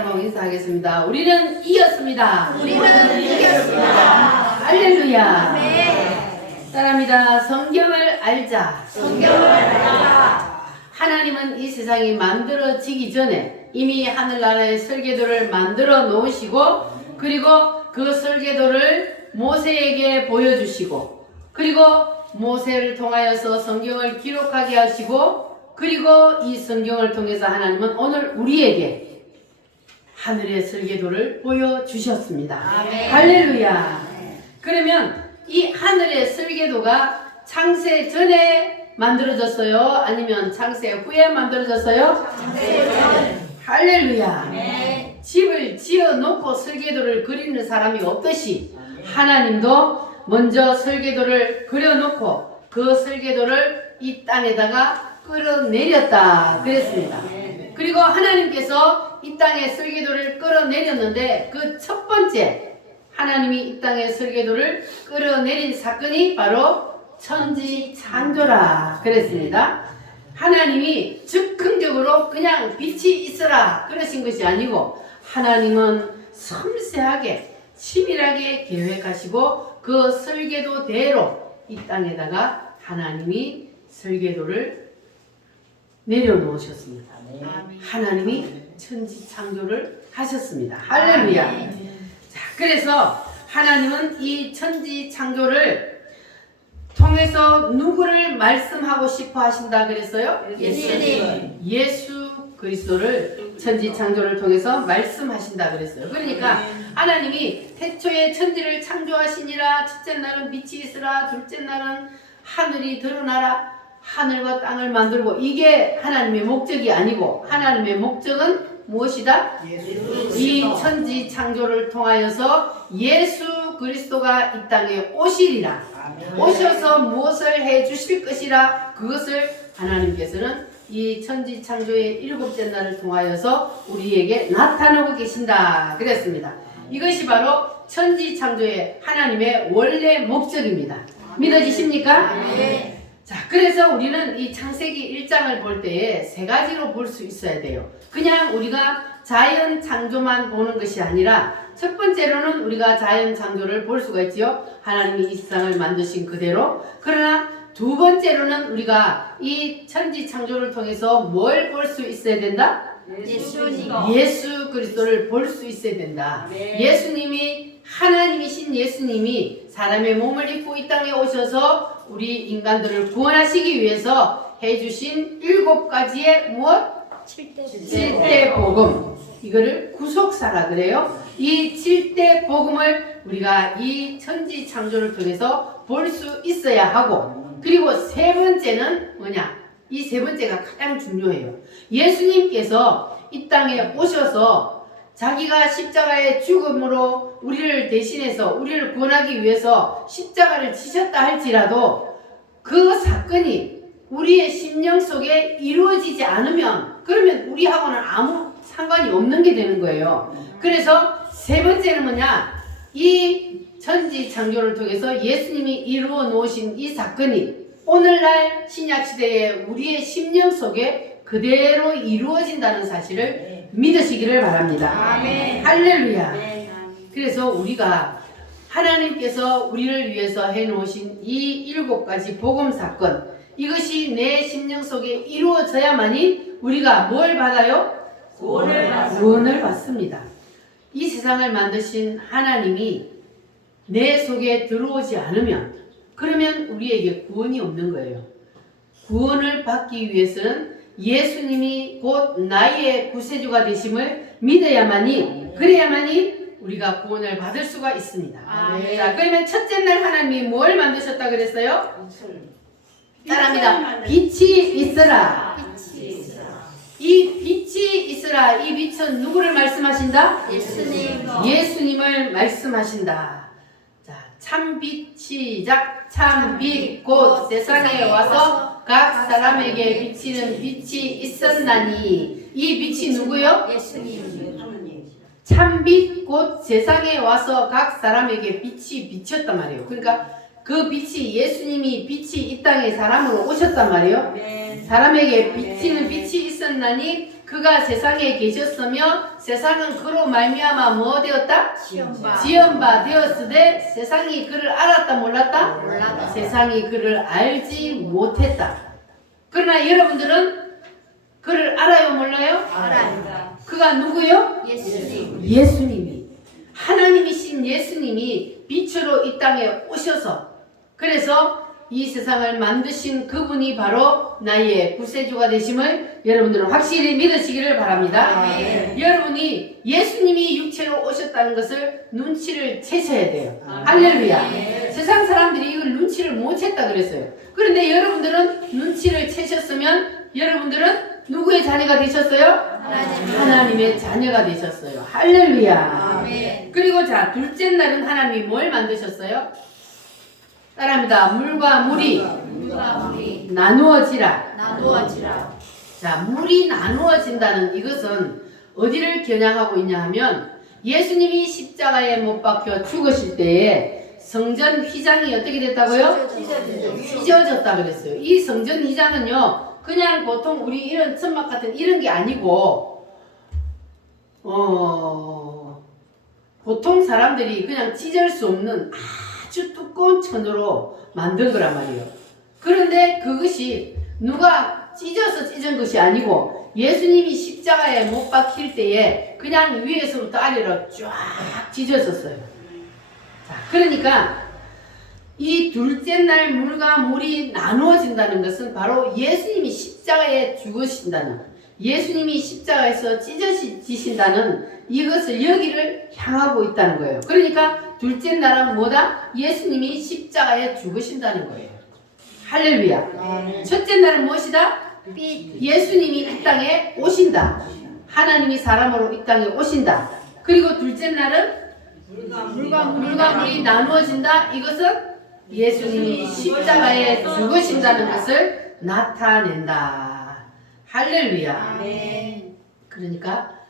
따라하고 인사하겠습니다. 우리는 이겼습니다. 우리는 이겼습니다. 할렐루야. 네. 따라합니다. 성경을 알자. 성경을 알자. 하나님은 이 세상이 만들어지기 전에 이미 하늘나라의 설계도를 만들어 놓으시고, 그리고 그 설계도를 모세에게 보여주시고, 그리고 모세를 통하여서 성경을 기록하게 하시고, 그리고 이 성경을 통해서 하나님은 오늘 우리에게 하늘의 설계도를 보여주셨습니다. 아멘. 할렐루야. 그러면 이 하늘의 설계도가 창세 전에 만들어졌어요? 아니면 창세 후에 만들어졌어요? 창세 전. 할렐루야. 네. 집을 지어놓고 설계도를 그리는 사람이 없듯이 하나님도 먼저 설계도를 그려놓고 그 설계도를 이 땅에다가 끌어내렸다 그랬습니다. 그리고 하나님께서 이 땅에 설계도를 끌어내렸는데 그 첫 번째 하나님이 이 땅에 설계도를 끌어내린 사건이 바로 천지창조라 그랬습니다. 하나님이 즉흥적으로 그냥 빛이 있어라 그러신 것이 아니고 하나님은 섬세하게 치밀하게 계획하시고 그 설계도대로 이 땅에다가 하나님이 설계도를 내려놓으셨습니다. 하나님이 천지창조를 하셨습니다. 할렐루야. 자, 그래서 하나님은 이 천지창조를 통해서 누구를 말씀하고 싶어 하신다 그랬어요? 예수님. 예수 그리스도를 천지창조를 통해서 말씀하신다 그랬어요. 그러니까 하나님이 태초에 천지를 창조하시니라. 첫째 날은 빛이 있으라. 둘째 날은 하늘이 드러나라. 하늘과 땅을 만들고, 이게 하나님의 목적이 아니고 하나님의 목적은 무엇이다? 이 천지 창조를 통하여서 예수 그리스도가 이 땅에 오시리라. 오셔서 무엇을 해 주실 것이라. 그것을 하나님께서는 이 천지 창조의 일곱째 날을 통하여서 우리에게 나타나고 계신다 그랬습니다. 이것이 바로 천지 창조의 하나님의 원래 목적입니다. 믿어지십니까? 네. 자, 그래서 우리는 이 창세기 1장을 볼 때에 세 가지로 볼 수 있어야 돼요. 그냥 우리가 자연 창조만 보는 것이 아니라, 첫 번째로는 우리가 자연 창조를 볼 수가 있지요. 하나님이 이 세상을 만드신 그대로. 그러나 두 번째로는 우리가 이 천지 창조를 통해서 뭘 볼 수 있어야 된다? 예수 그리스도를 볼 수 있어야 된다. 예수님이, 하나님이신 예수님이 사람의 몸을 입고 이 땅에 오셔서 우리 인간들을 구원하시기 위해서 해주신 7가지의 무엇? 7대 복음. 이거를 구속사라 그래요. 이 7대 복음을 우리가 이 천지 창조를 통해서 볼 수 있어야 하고, 그리고 세 번째는 뭐냐? 이 세 번째가 가장 중요해요. 예수님께서 이 땅에 오셔서 자기가 십자가의 죽음으로 우리를 대신해서 우리를 구원하기 위해서 십자가를 지셨다 할지라도 그 사건이 우리의 심령 속에 이루어지지 않으면, 그러면 우리하고는 아무 상관이 없는 게 되는 거예요. 그래서 세 번째는 뭐냐? 이 천지 창조를 통해서 예수님이 이루어 놓으신 이 사건이 오늘날 신약시대에 우리의 심령 속에 그대로 이루어진다는 사실을 믿으시기를 바랍니다. 아멘. 할렐루야. 네. 그래서 우리가 하나님께서 우리를 위해서 해놓으신 이 7가지 복음 사건, 이것이 내 심령 속에 이루어져야만이 우리가 뭘 받아요? 구원을 받습니다. 이 세상을 만드신 하나님이 내 속에 들어오지 않으면, 그러면 우리에게 구원이 없는 거예요. 구원을 받기 위해서는 예수님이 곧 나의 구세주가 되심을 믿어야만이, 그래야만이 우리가 구원을 받을 수가 있습니다. 자, 그러면 첫째 날 하나님이 뭘 만드셨다 그랬어요? 따라합니다. 빛이 있으라. 이 빛이 있으라. 이 빛은 누구를 말씀하신다? 예수님을 말씀하신다. 자, 참빛 시작. 참빛 곧 세상에 와서 각 사람에게 비치는 빛이 있었나니. 이 빛이 누구요? 참빛 곧 세상에 와서 각 사람에게 빛이 비쳤단 말이에요. 그러니까 그 빛이, 예수님이 빛이 이 땅에 사람으로 오셨단 말이에요. 사람에게 비치는 빛이 있었나니 그가 세상에 계셨으며 세상은 그로 말미암아 뭐 되었다? 시험바. 지연바 되었으되 세상이 그를 알았다 몰랐다? 몰랐다. 세상이 그를 알지 못했다. 그러나 여러분들은 그를 알아요 몰라요? 알아요. 그가 누구요? 예수님. 예수님이 하나님이신 예수님이 빛으로 이 땅에 오셔서 그래서 이 세상을 만드신 그분이 바로 나의 구세주가 되심을 여러분들은 확실히 믿으시기를 바랍니다. 아멘. 여러분이 예수님이 육체로 오셨다는 것을 눈치를 채셔야 돼요. 아멘. 할렐루야. 아멘. 세상 사람들이 이걸 눈치를 못 챘다 그랬어요. 그런데 여러분들은 눈치를 채셨으면 여러분들은 누구의 자녀가 되셨어요? 하나님의 자녀가 되셨어요. 할렐루야. 아멘. 그리고 자 둘째 날은 하나님이 뭘 만드셨어요? 따라합니다. 물과 물이 물과 물이 나누어지라. 나누어지라. 자, 물이 나누어진다는 이것은 어디를 겨냥하고 있냐 하면 예수님이 십자가에 못 박혀 죽으실 때에 성전 휘장이 어떻게 됐다고요? 찢어졌다 그랬어요. 이 성전 휘장은요 그냥 보통 우리 이런 천막 같은 이런 게 아니고 보통 사람들이 그냥 찢을 수 없는 아주 두꺼운 천으로 만든 거란 말이에요. 그런데 그것이 누가 찢어서 찢은 것이 아니고 예수님이 십자가에 못 박힐 때에 그냥 위에서부터 아래로 쫙 찢어졌어요. 자, 그러니까 이 둘째 날 물과 물이 나누어진다는 것은 바로 예수님이 십자가에 죽으신다는 예수님이 십자가에서 찢어지신다는 이것을 여기를 향하고 있다는 거예요. 그러니까 둘째 날은 뭐다? 예수님이 십자가에 죽으신다는 거예요. 할렐루야. 첫째 날은 무엇이다? 예수님이 이 땅에 오신다. 하나님이 사람으로 이 땅에 오신다. 그리고 둘째 날은 물과 물이 나누어진다. 이것은 예수님이 십자가에 죽으신다는 것을 나타낸다. 할렐루야. 아멘. 그러니까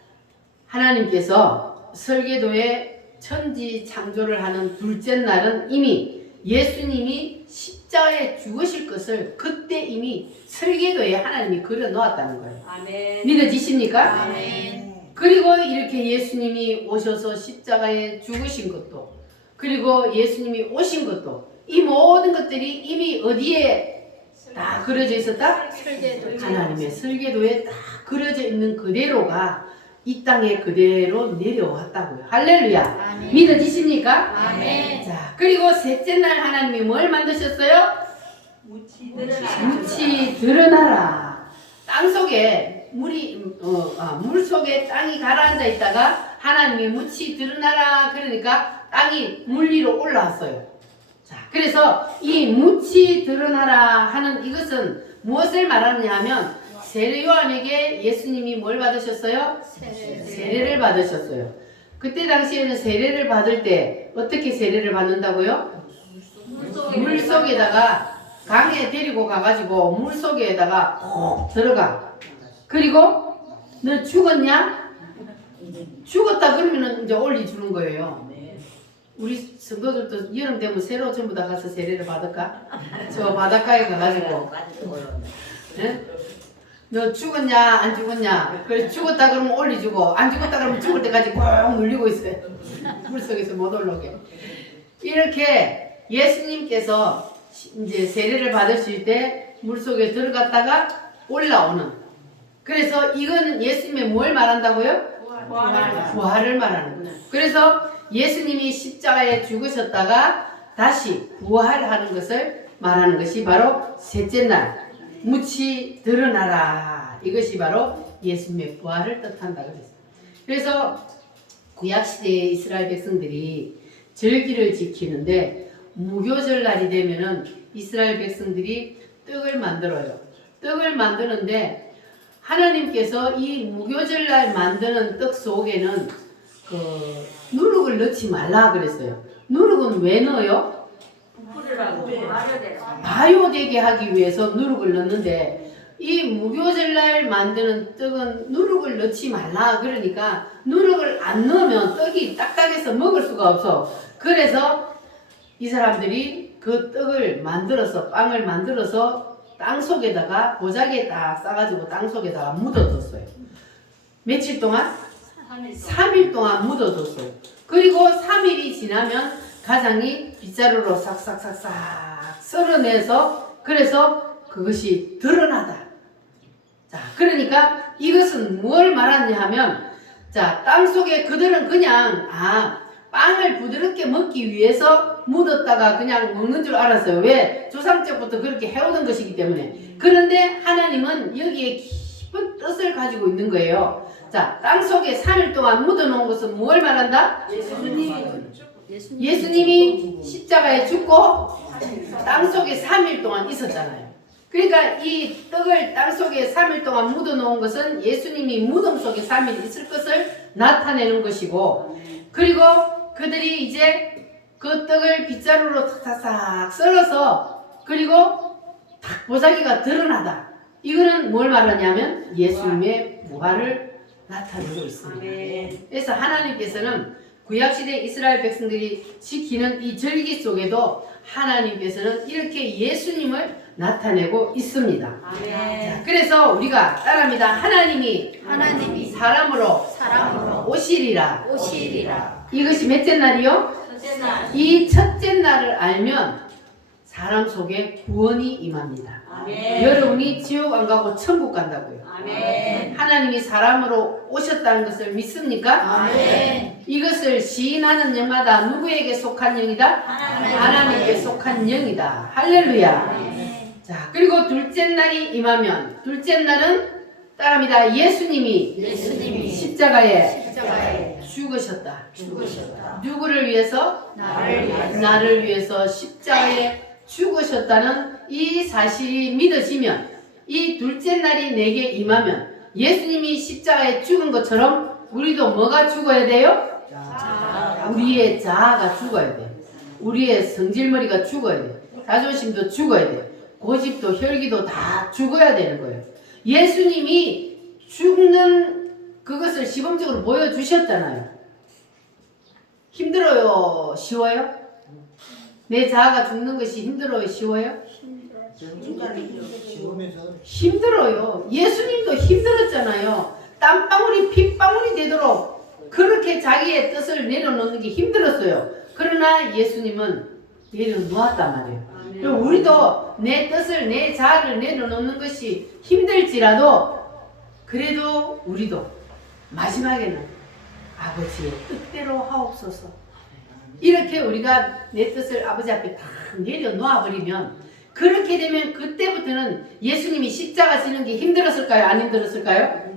하나님께서 설계도에 천지 창조를 하는 둘째 날은 이미 예수님이 십자가에 죽으실 것을 그때 이미 설계도에 하나님이 그려 놓았다는 거예요. 아멘. 믿어지십니까? 아멘. 그리고 이렇게 예수님이 오셔서 십자가에 죽으신 것도 그리고 예수님이 오신 것도 이 모든 것들이 이미 어디에 다 그려져 있었다? 설계도. 하나님의 설계도에 딱 그려져 있는 그대로가 이 땅에 그대로 내려왔다고요. 할렐루야. 아멘. 믿어지십니까? 아멘. 자, 그리고 셋째 날 하나님이 뭘 만드셨어요? 묻이 드러나라. 땅 속에 물 속에 땅이 가라앉아 있다가 하나님이 묻이 드러나라 그러니까 땅이 물 위로 올라왔어요. 자, 그래서 이 묻이 드러나라 하는 이것은 무엇을 말하느냐 하면 세례 요한에게 예수님이 뭘 받으셨어요? 세례를 받으셨어요. 그때 당시에는 세례를 받을 때 어떻게 세례를 받는다고요? 물속에다가 강에 데리고 가가지고 물속에다가 콕 들어가. 그리고 너 죽었냐? 죽었다 그러면 이제 올려주는 거예요. 우리 성도들도 여름 되면 새로 전부 다 가서 세례를 받을까? 저 바닷가에 가가지고 네? 너 죽었냐 안 죽었냐? 그래 죽었다 그러면 올려주고 안 죽었다 그러면 죽을 때까지 꼭 눌리고 있어요. 물속에서 못 올라오게. 이렇게 예수님께서 이제 세례를 받으실 때 물속에 들어갔다가 올라오는. 그래서 이거는 예수님의 뭘 말한다고요? 부활을 말하는 거예요. 그래서 예수님이 십자가에 죽으셨다가 다시 부활하는 것을 말하는 것이 바로 셋째 날 묻이 드러나라. 이것이 바로 예수님의 부활을 뜻한다 그랬어요. 그래서 구약시대의 이스라엘 백성들이 절기를 지키는데 무교절 날이 되면은 이스라엘 백성들이 떡을 만들어요. 떡을 만드는데 하나님께서 이 무교절 날 만드는 떡 속에는 누룩을 넣지 말라 그랬어요. 누룩은 왜 넣어요? 발효되게 하기 위해서 누룩을 넣는데 이 무교절날 만드는 떡은 누룩을 넣지 말라 그러니까 누룩을 안 넣으면 떡이 딱딱해서 먹을 수가 없어. 그래서 이 사람들이 그 떡을 만들어서 빵을 만들어서 땅 속에다가 보자기에 딱 싸가지고 땅 속에다가 묻어뒀어요. 며칠 동안? 3일 3일 동안 묻어뒀어요. 그리고 3일이 지나면 가장이 빗자루로 싹싹싹싹 썰어내서 그래서 그것이 드러나다. 자, 그러니까 이것은 뭘 말하느냐 하면 자, 땅속에 그들은 그냥 빵을 부드럽게 먹기 위해서 묻었다가 그냥 먹는 줄 알았어요. 왜? 조상 때부터 그렇게 해오던 것이기 때문에. 그런데 하나님은 여기에 깊은 뜻을 가지고 있는 거예요. 자, 땅속에 3일 동안 묻어놓은 것은 뭘 말한다? 예수님이 십자가에 죽고 땅속에 3일 동안 있었잖아요. 그러니까 이 떡을 땅속에 3일 동안 묻어놓은 것은 예수님이 무덤 속에 3일 있을 것을 나타내는 것이고, 그리고 그들이 이제 그 떡을 빗자루로 탁탁탁 썰어서 그리고 탁 보자기가 드러나다. 이거는 뭘 말하냐면 예수님의 부활을 나타내고 있습니다. 그래서 하나님께서는 구약시대 이스라엘 백성들이 지키는 이 절기 속에도 하나님께서는 이렇게 예수님을 나타내고 있습니다. 자, 그래서 우리가 따라합니다. 하나님이 사람으로 오시리라. 이것이 몇째 날이요? 첫째 날. 이 첫째 날을 알면 사람 속에 구원이 임합니다. 아멘. 여러분이 지옥 안 가고 천국 간다고요. 아멘. 하나님이 사람으로 오셨다는 것을 믿습니까? 아멘. 이것을 시인하는 영마다 누구에게 속한 영이다? 하나님께 속한 영이다. 할렐루야. 아멘. 자, 그리고 둘째 날이 임하면 둘째 날은 따라합니다. 예수님이 십자가에 죽으셨다. 누구를 위해서? 나를 위해서 십자가에 죽으셨다는 이 사실이 믿어지면 이 둘째 날이 내게 임하면 예수님이 십자가에 죽은 것처럼 우리도 뭐가 죽어야 돼요? 우리의 자아가 죽어야 돼. 우리의 성질머리가 죽어야 돼. 자존심도 죽어야 돼. 고집도 혈기도 다 죽어야 되는 거예요. 예수님이 죽는 그것을 시범적으로 보여주셨잖아요. 힘들어요? 쉬워요? 내 자아가 죽는 것이 힘들어요? 쉬워요? 힘들어요. 예수님도 힘들었잖아요. 땀방울이 핏방울이 되도록 그렇게 자기의 뜻을 내려놓는 게 힘들었어요. 그러나 예수님은 내려놓았단 말이에요. 그럼 우리도 내 뜻을, 내 자아를 내려놓는 것이 힘들지라도 그래도 우리도 마지막에는 아버지의 뜻대로 하옵소서. 이렇게 우리가 내 뜻을 아버지 앞에 다 내려놓아 버리면 그렇게 되면 그때부터는 예수님이 십자가 지는 게 힘들었을까요? 안 힘들었을까요?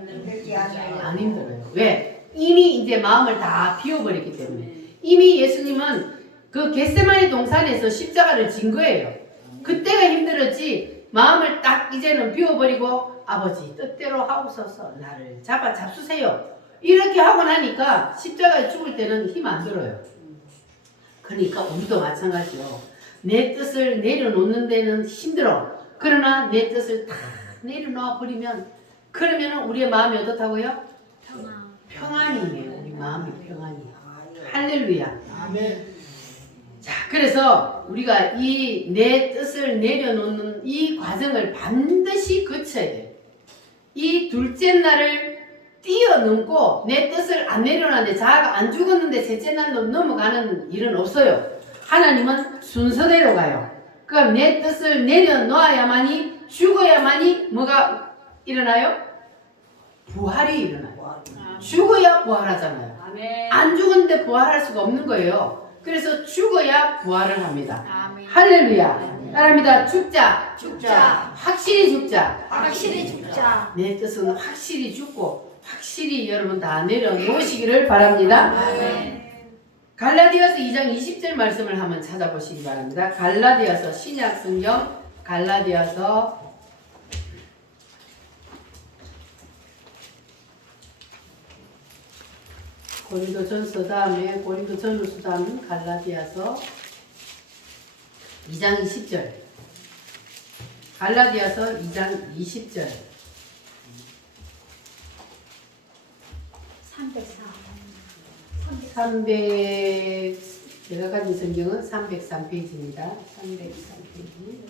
안 힘들어요. 왜? 이미 이제 마음을 다 비워버렸기 때문에. 이미 예수님은 그 겟세마네 동산에서 십자가를 진 거예요. 그때가 힘들었지 마음을 딱 이제는 비워버리고 아버지 뜻대로 하옵소서 나를 잡수세요. 이렇게 하고 나니까 십자가에 죽을 때는 힘 안 들어요. 그러니까 우리도 마찬가지요. 내 뜻을 내려놓는 데는 힘들어. 그러나 내 뜻을 다 내려놓아 버리면 그러면 우리의 마음이 어떻다고요? 평안이네요. 우리 마음이 평안이. 할렐루야. 아멘. 자, 그래서 우리가 이 내 뜻을 내려놓는 이 과정을 반드시 거쳐야 돼요. 이 둘째 날을 뛰어넘고 내 뜻을 안 내려놨는데 자아가 안 죽었는데 셋째 날로 넘어가는 일은 없어요. 하나님은 순서대로 가요. 그럼 내 뜻을 내려놓아야만이 죽어야만이 뭐가 일어나요? 부활이 일어나요. 죽어야 부활하잖아요. 안 죽었는데 부활할 수가 없는 거예요. 그래서 죽어야 부활을 합니다. 할렐루야. 따라합니다. 죽자. 확실히 죽자. 내 뜻은 확실히 죽고 확실히 여러분 다 내려놓으시기를 바랍니다. 갈라디아서 2장 20절 말씀을 한번 찾아보시기 바랍니다. 갈라디아서 신약 성경 갈라디아서 고린도전서 다음에 고린도전후서 다음은 갈라디아서 2장 20절. 갈라디아서 2장 20절. 300 제가 가진 성경은 303페이지입니다. 303페이지.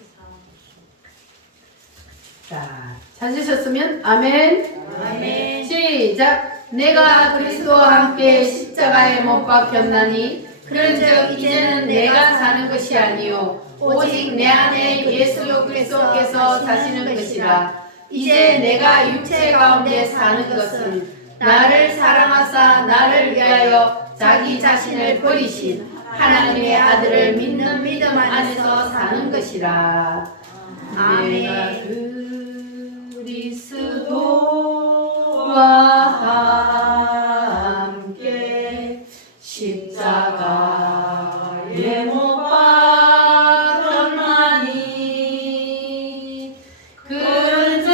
자, 찾으셨으면 아멘. 아멘. 시작. 내가 그리스도와 함께 십자가에 못 박혔나니 그런즉 이제는 내가 사는 것이 아니요 오직 내 안에 예수 그리스도께서 사시는 것이라. 이제 내가 육체 가운데 사는 것은 나를 사랑하사 나를 위하여 자기 자신을 버리신 하나님의 아들을 믿는 믿음 안에서 사는 것이라. 내가 그리스도와 함께 십자가에 못 박혔나니 그런즉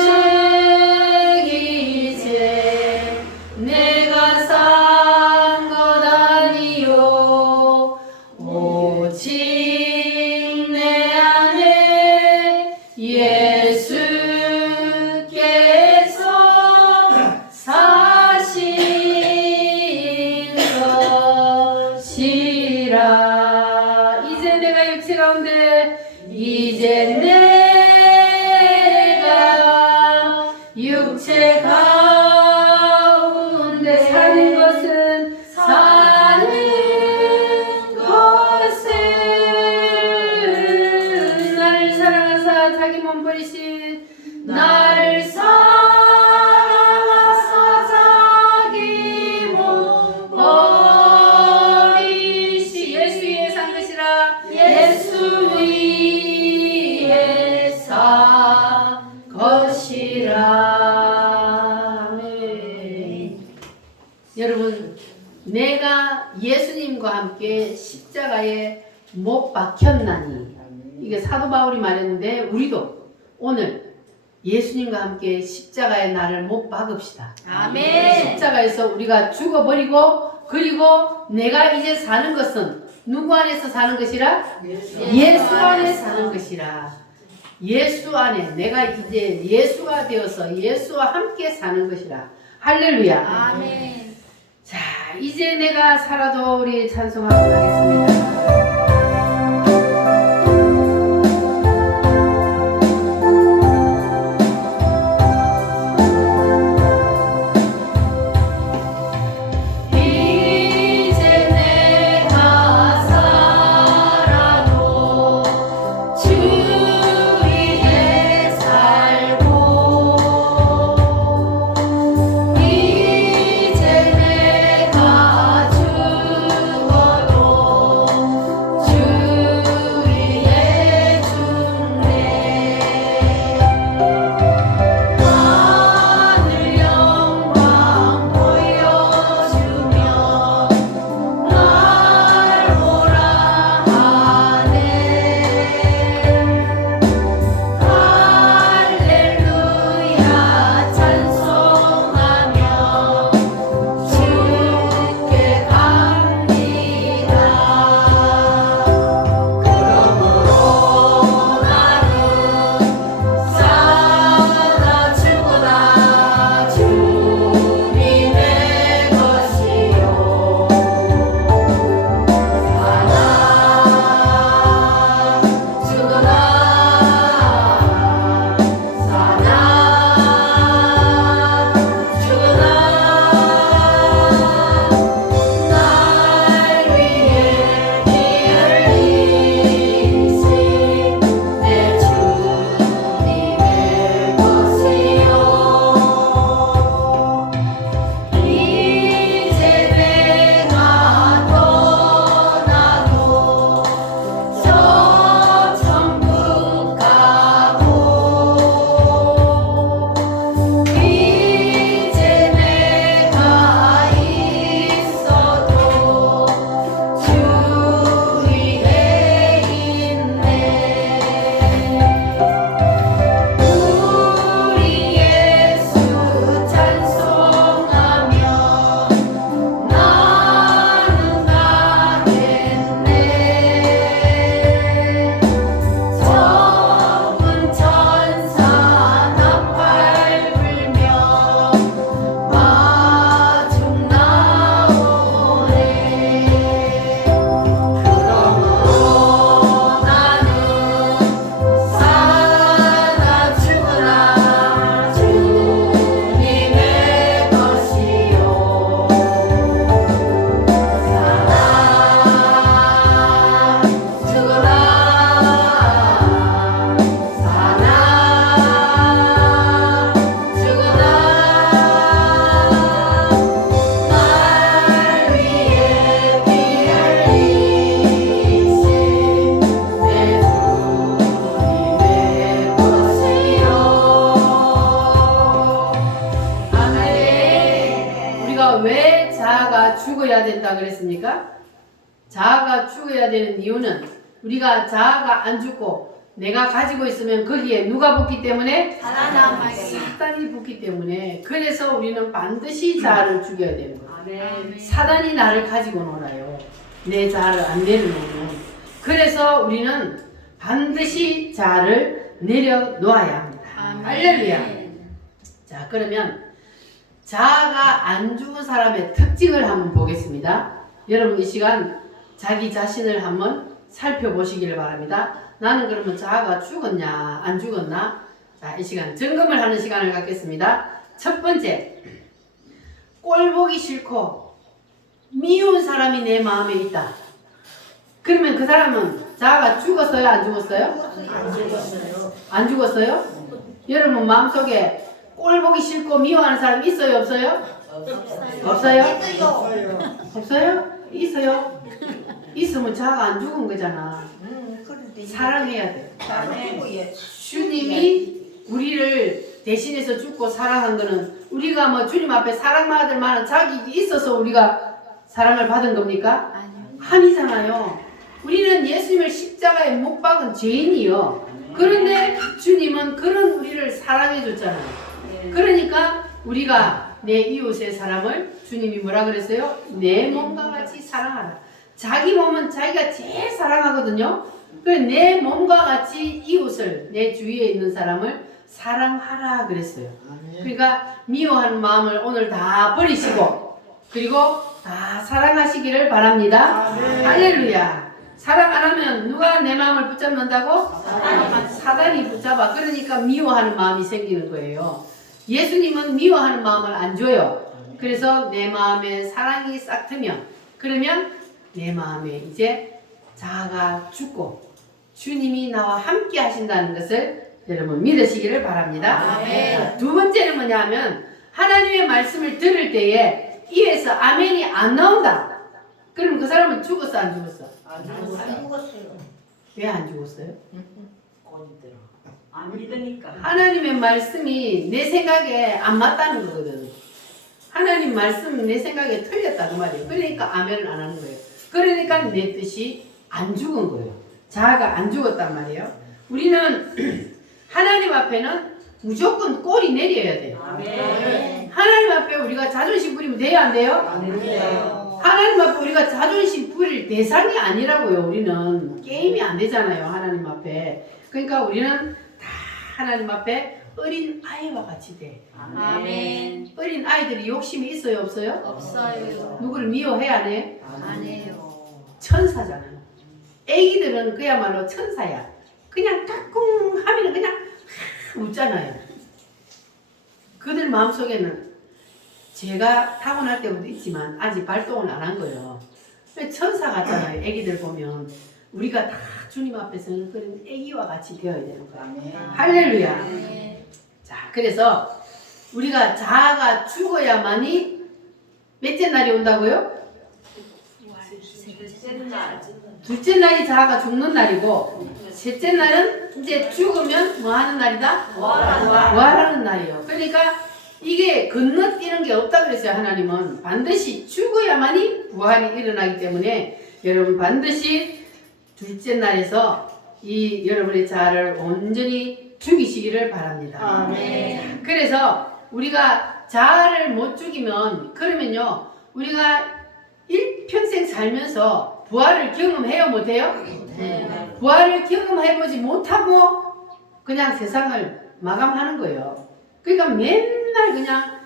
이제 내가 산 것 아니요 오직 내 안에 예수께서 사신 것이라. 이제 내가 육체 가운데 이제 내가 육체 가운데 사는 것은 나를 사랑하사 자기 몸 버리신 나를 사랑하사 자기 몸 버리신 예수 위에 산 것이라. 예수 위에 산 것이라. 아멘. 여러분, 내가 예수님과 함께 십자가에 못 박혔나니, 이게 사도 바울이 말했는데 우리도 오늘 예수님과 함께 십자가에 나를 못 박읍시다. 아멘. 십자가에서 우리가 죽어버리고, 그리고 내가 이제 사는 것은 누구 안에서 사는 것이라? 예수 안에 사는 것이라. 예수 안에 내가 이제 예수가 되어서 예수와 함께 사는 것이라. 할렐루야. 아멘. 자, 이제 내가 살아도 우리 찬송하도록 하겠습니다. 죽어야 된다 그랬습니까? 자아가 죽어야 되는 이유는 우리가 자아가 안 죽고 내가 가지고 있으면 거기에 누가 붙기 때문에? 사단이 붙기 때문에. 그래서 우리는 반드시 자아를 죽여야 되는 거예요. 아멘. 사단이 나를 가지고 놀아요. 내 자아를 안 내려놓으면. 그래서 우리는 반드시 자아를 내려놓아야 합니다. 할렐루야. 자, 그러면 자아가 안 죽은 사람의 특징을 한번 보겠습니다. 여러분 이 시간 자기 자신을 한번 살펴보시기를 바랍니다. 나는 그러면 자아가 죽었냐 안 죽었나? 자, 이 시간 점검을 하는 시간을 갖겠습니다. 첫 번째, 꼴 보기 싫고 미운 사람이 내 마음에 있다. 그러면 그 사람은 자아가 죽었어요 안 죽었어요? 안 죽었어요. 안 죽었어요? 여러분 마음속에 꼴 보기 싫고 미워하는 사람 있어요 없어요? 없어요? 없어요? 있어요? 있으면 자아가 안 죽은 거잖아. 사랑해야 돼. 주님이 우리를 대신해서 죽고 사랑한 거는 우리가 뭐 주님 앞에 사랑받을 만한 자격이 있어서 우리가 사랑을 받은 겁니까? 아니잖아요. 우리는 예수님을 십자가에 못 박은 죄인이요. 그런데 주님은 그런 우리를 사랑해 줬잖아요. 그러니까 우리가 내 이웃의 사람을 주님이 뭐라 그랬어요? 내 몸과 같이 사랑하라. 자기 몸은 자기가 제일 사랑하거든요. 그래 내 몸과 같이 이웃을, 내 주위에 있는 사람을 사랑하라 그랬어요. 그러니까 미워하는 마음을 오늘 다 버리시고 그리고 다 사랑하시기를 바랍니다. 할렐루야. 사랑 안 하면 누가 내 마음을 붙잡는다고? 사단이 붙잡아. 그러니까 미워하는 마음이 생기는 거예요. 예수님은 미워하는 마음을 안 줘요. 그래서 내 마음에 사랑이 싹 트면 그러면 내 마음에 이제 자아가 죽고 주님이 나와 함께 하신다는 것을 여러분 믿으시기를 바랍니다. 자, 두 번째는 뭐냐 하면 하나님의 말씀을 들을 때에 입에서 아멘이 안 나온다. 그럼 그 사람은 죽었어 안 죽었어? 안 죽었어요. 왜 안 죽었어요? 안 믿으니까. 하나님의 말씀이 내 생각에 안 맞다는 거거든. 하나님 말씀 내 생각에 틀렸다 그 말이에요. 그러니까 아멘을 안 하는 거예요. 그러니까 내 뜻이 안 죽은 거예요. 자아가 안 죽었단 말이에요. 우리는 하나님 앞에는 무조건 꼬리 내려야 돼요. 아멘. 하나님 앞에 우리가 자존심 부리면 돼요 안 돼요? 안 돼요. 하나님 앞에 우리가 자존심 부릴 대상이 아니라고요. 우리는 게임이 안 되잖아요. 하나님 앞에. 그러니까 우리는 다 하나님 앞에 어린 아이와 같이 돼. 아멘. 어린 아이들이 욕심이 있어요 없어요? 없어요. 누구를 미워해 안 해? 안 해요. 천사잖아요. 애기들은 그야말로 천사야. 그냥 까꿍 하면 그냥 웃잖아요. 그들 마음속에는 제가 타고날 때부터 있지만 아직 발동을 안 한 거예요. 천사 같잖아요. 애기들 보면 우리가 다 주님 앞에서는 그런 애기와 같이 되어야 되는 거야. 할렐루야. 아멘. 자, 그래서 우리가 자아가 죽어야만이 몇째 날이 온다고요? 둘째 날이 자아가 죽는 날이고 셋째 날은 이제 죽으면 뭐 하는 날이다? 부활하는 날이에요. 그러니까 이게 건너뛰는 게 없다 그랬어요. 하나님은 반드시 죽어야만이 부활이 일어나기 때문에 여러분 반드시 둘째 날에서 이 여러분의 자아를 온전히 죽이시기를 바랍니다. 아멘. 그래서 우리가 자아를 못 죽이면 그러면요 우리가 일평생 살면서 부활을 경험해요 못해요? 네. 부활을 경험해보지 못하고 그냥 세상을 마감하는 거예요. 그러니까 맨날 그냥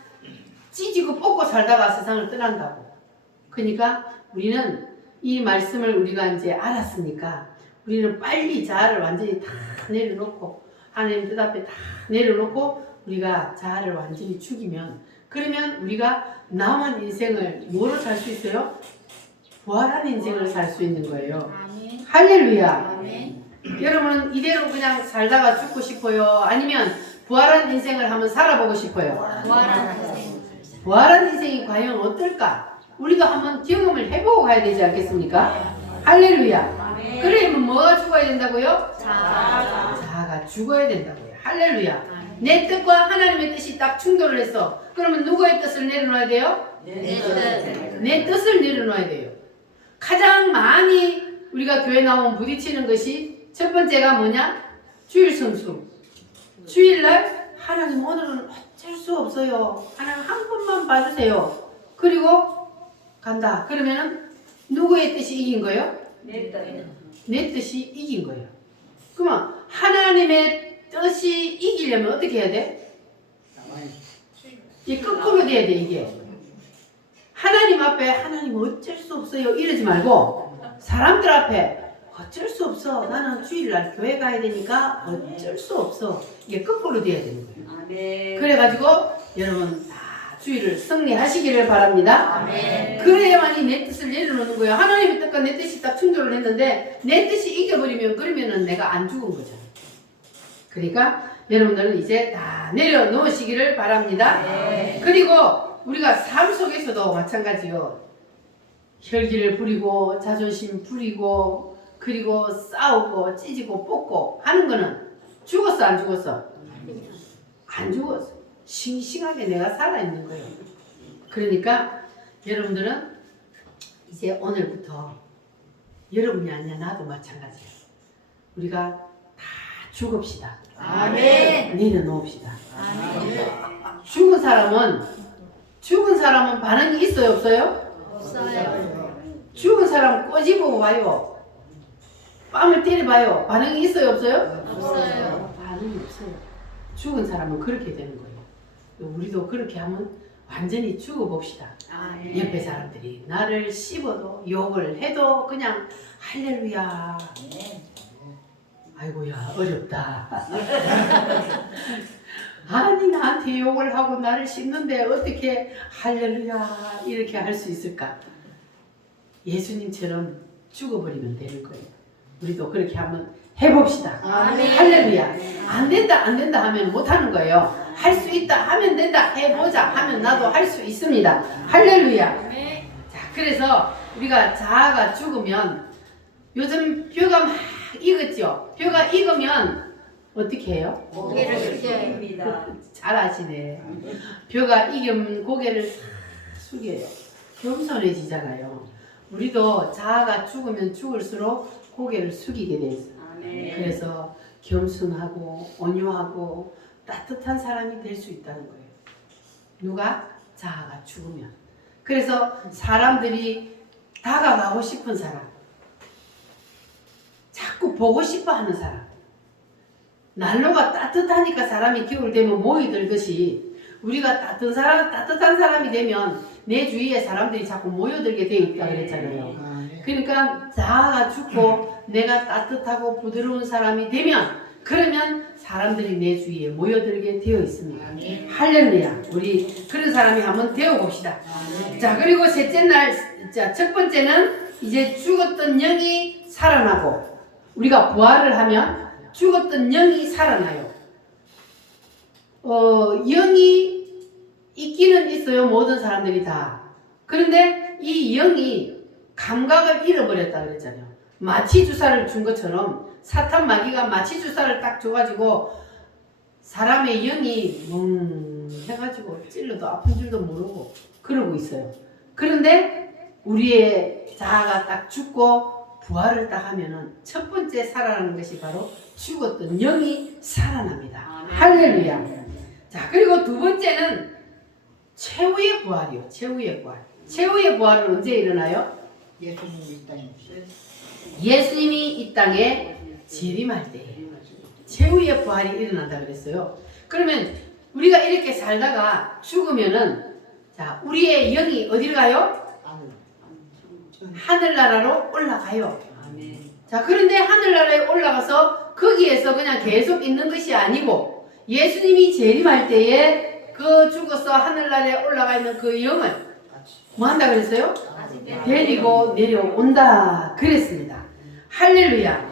찢고 뽑고 살다가 세상을 떠난다고. 그러니까 우리는 이 말씀을 우리가 이제 알았으니까 우리는 빨리 자아를 완전히 다 내려놓고 하나님 뜻 앞에 다 내려놓고 우리가 자아를 완전히 죽이면 그러면 우리가 남은 인생을 뭐로 살 수 있어요? 부활한 인생을 살 수 있는 거예요. 아멘. 할렐루야. 아멘. 여러분은 이대로 그냥 살다가 죽고 싶어요? 아니면 부활한 인생을 한번 살아보고 싶어요? 부활한 인생. 부활한 인생이 과연 어떨까? 우리가 한번 경험을 해보고 가야 되지 않겠습니까? 할렐루야. 그러면 뭐가 죽어야 된다고요? 자아가 죽어야 된다고요. 할렐루야. 내 뜻과 하나님의 뜻이 딱 충돌을 했어. 그러면 누구의 뜻을 내려놔야 돼요? 내 뜻을 내려놓아야 돼요. 가장 많이 우리가 교회 나오면 부딪히는 것이 첫 번째가 뭐냐? 주일 성수. 주일날 하나님 오늘은 어쩔 수 없어요. 하나님 한 번만 봐주세요. 그리고 간다. 그러면은 누구의 뜻이 이긴 거예요? 내 뜻이 이긴 거예요. 그러면 하나님의 뜻이 이기려면 어떻게 해야 돼? 이 거꾸로 돼야 돼. 이게 하나님 앞에 하나님 어쩔 수 없어요 이러지 말고 사람들 앞에 어쩔 수 없어. 나는 주일날 교회 가야 되니까 어쩔 수 없어. 이게 거꾸로 돼야 되는 거예요. 그래가지고 여러분 다 주일을 승리하시기를 바랍니다. 그래야만이 내 뜻을 내려놓는 거예요. 하나님의 뜻과 내 뜻이 딱 충돌을 했는데 내 뜻이 이겨버리면 그러면은 내가 안 죽은 거죠. 그러니까 여러분들은 이제 다 내려놓으시기를 바랍니다. 그리고 우리가 삶 속에서도 마찬가지요. 혈기를 부리고 자존심 부리고 그리고 싸우고 찢고 뽑고 하는 거는 죽었어 안 죽었어? 안 죽었어. 싱싱하게 내가 살아있는 거예요. 그러니까 여러분들은 이제 오늘부터 여러분이 아니야 나도 마찬가지야. 우리가 다 죽읍시다. 내려놓읍시다. 죽은 사람은 반응이 있어요 없어요? 죽은 사람 꼬집어 봐요. 뺨을 때려봐요. 반응이 있어요 없어요? 반응이 없어요. 죽은 사람은 그렇게 되는 거예요. 우리도 그렇게 하면 완전히 죽어봅시다. 옆에 사람들이 나를 씹어도 욕을 해도 그냥 할렐루야. 아이고야 어렵다. 아니 나한테 욕을 하고 나를 씹는데 어떻게 할렐루야 이렇게 할 수 있을까? 예수님처럼 죽어버리면 되는 거예요. 우리도 그렇게 한번 해봅시다. 할렐루야. 안 된다 하면 못하는 거예요. 할 수 있다 하면 된다. 해보자 하면 나도 할 수 있습니다. 할렐루야. 자, 그래서 우리가 자아가 죽으면 요즘 뼈가 막 익었죠. 뼈가 익으면 어떻게 해요? 고개를 숙여요. 잘 아시네. 뼈가 익으면 고개를 숙여요. 겸손해지잖아요. 우리도 자아가 죽으면 죽을수록 고개를 숙이게 돼 있어요. 그래서 겸손하고 온유하고 따뜻한 사람이 될 수 있다는 거예요. 누가? 자아가 죽으면. 그래서 사람들이 다가가고 싶은 사람, 자꾸 보고 싶어 하는 사람, 난로가 따뜻하니까 사람이 겨울 되면 모이 들듯이 우리가 따뜻한 사람이 되면 내 주위에 사람들이 자꾸 모여들게 되어 있다 그랬잖아요. 그러니까 자아가 죽고 내가 따뜻하고 부드러운 사람이 되면 그러면 사람들이 내 주위에 모여들게 되어 있습니다. 할렐루야. 우리 그런 사람이 한번 되어봅시다. 자, 그리고 셋째 날, 자, 첫 번째는 이제 죽었던 영이 살아나고 우리가 부활을 하면 죽었던 영이 살아나요. 영이 있기는 있어요. 모든 사람들이 다. 그런데 이 영이 감각을 잃어버렸다 그랬잖아요. 마취 주사를 준 것처럼 사탄 마귀가 마취 주사를 딱 줘가지고 사람의 영이 해가지고 찔러도 아픈 줄도 모르고 그러고 있어요. 그런데 우리의 자아가 딱 죽고 부활을 딱 하면은 첫 번째 살아나는 것이 바로 죽었던 영이 살아납니다. 할렐루야. 자, 그리고 두 번째는 최후의 부활이요. 최후의 부활. 최후의 부활은 언제 일어나요? 예수님이 이 땅에 재림할 때 최후의 부활이 일어난다 그랬어요. 그러면 우리가 이렇게 살다가 죽으면은 자, 우리의 영이 어디로 가요? 하늘나라로 올라가요. 자, 그런데 하늘나라에 올라가서 거기에서 그냥 계속 있는 것이 아니고 예수님이 재림할 때에 그 죽어서 하늘나라에 올라가 있는 그 영을 뭐 한다 그랬어요? 데리고 내려온다 그랬습니다. 할렐루야.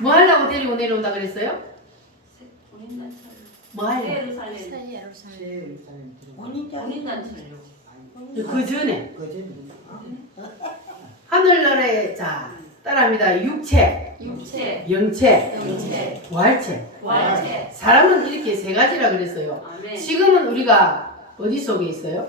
뭐 하려고 데리고 내려온다 그랬어요? 뭐 하려고? 그 전에 하늘나라에 자 따라합니다. 육체, 영체, 부활체. 사람은 이렇게 세 가지라 그랬어요. 지금은 우리가 어디 속에 있어요?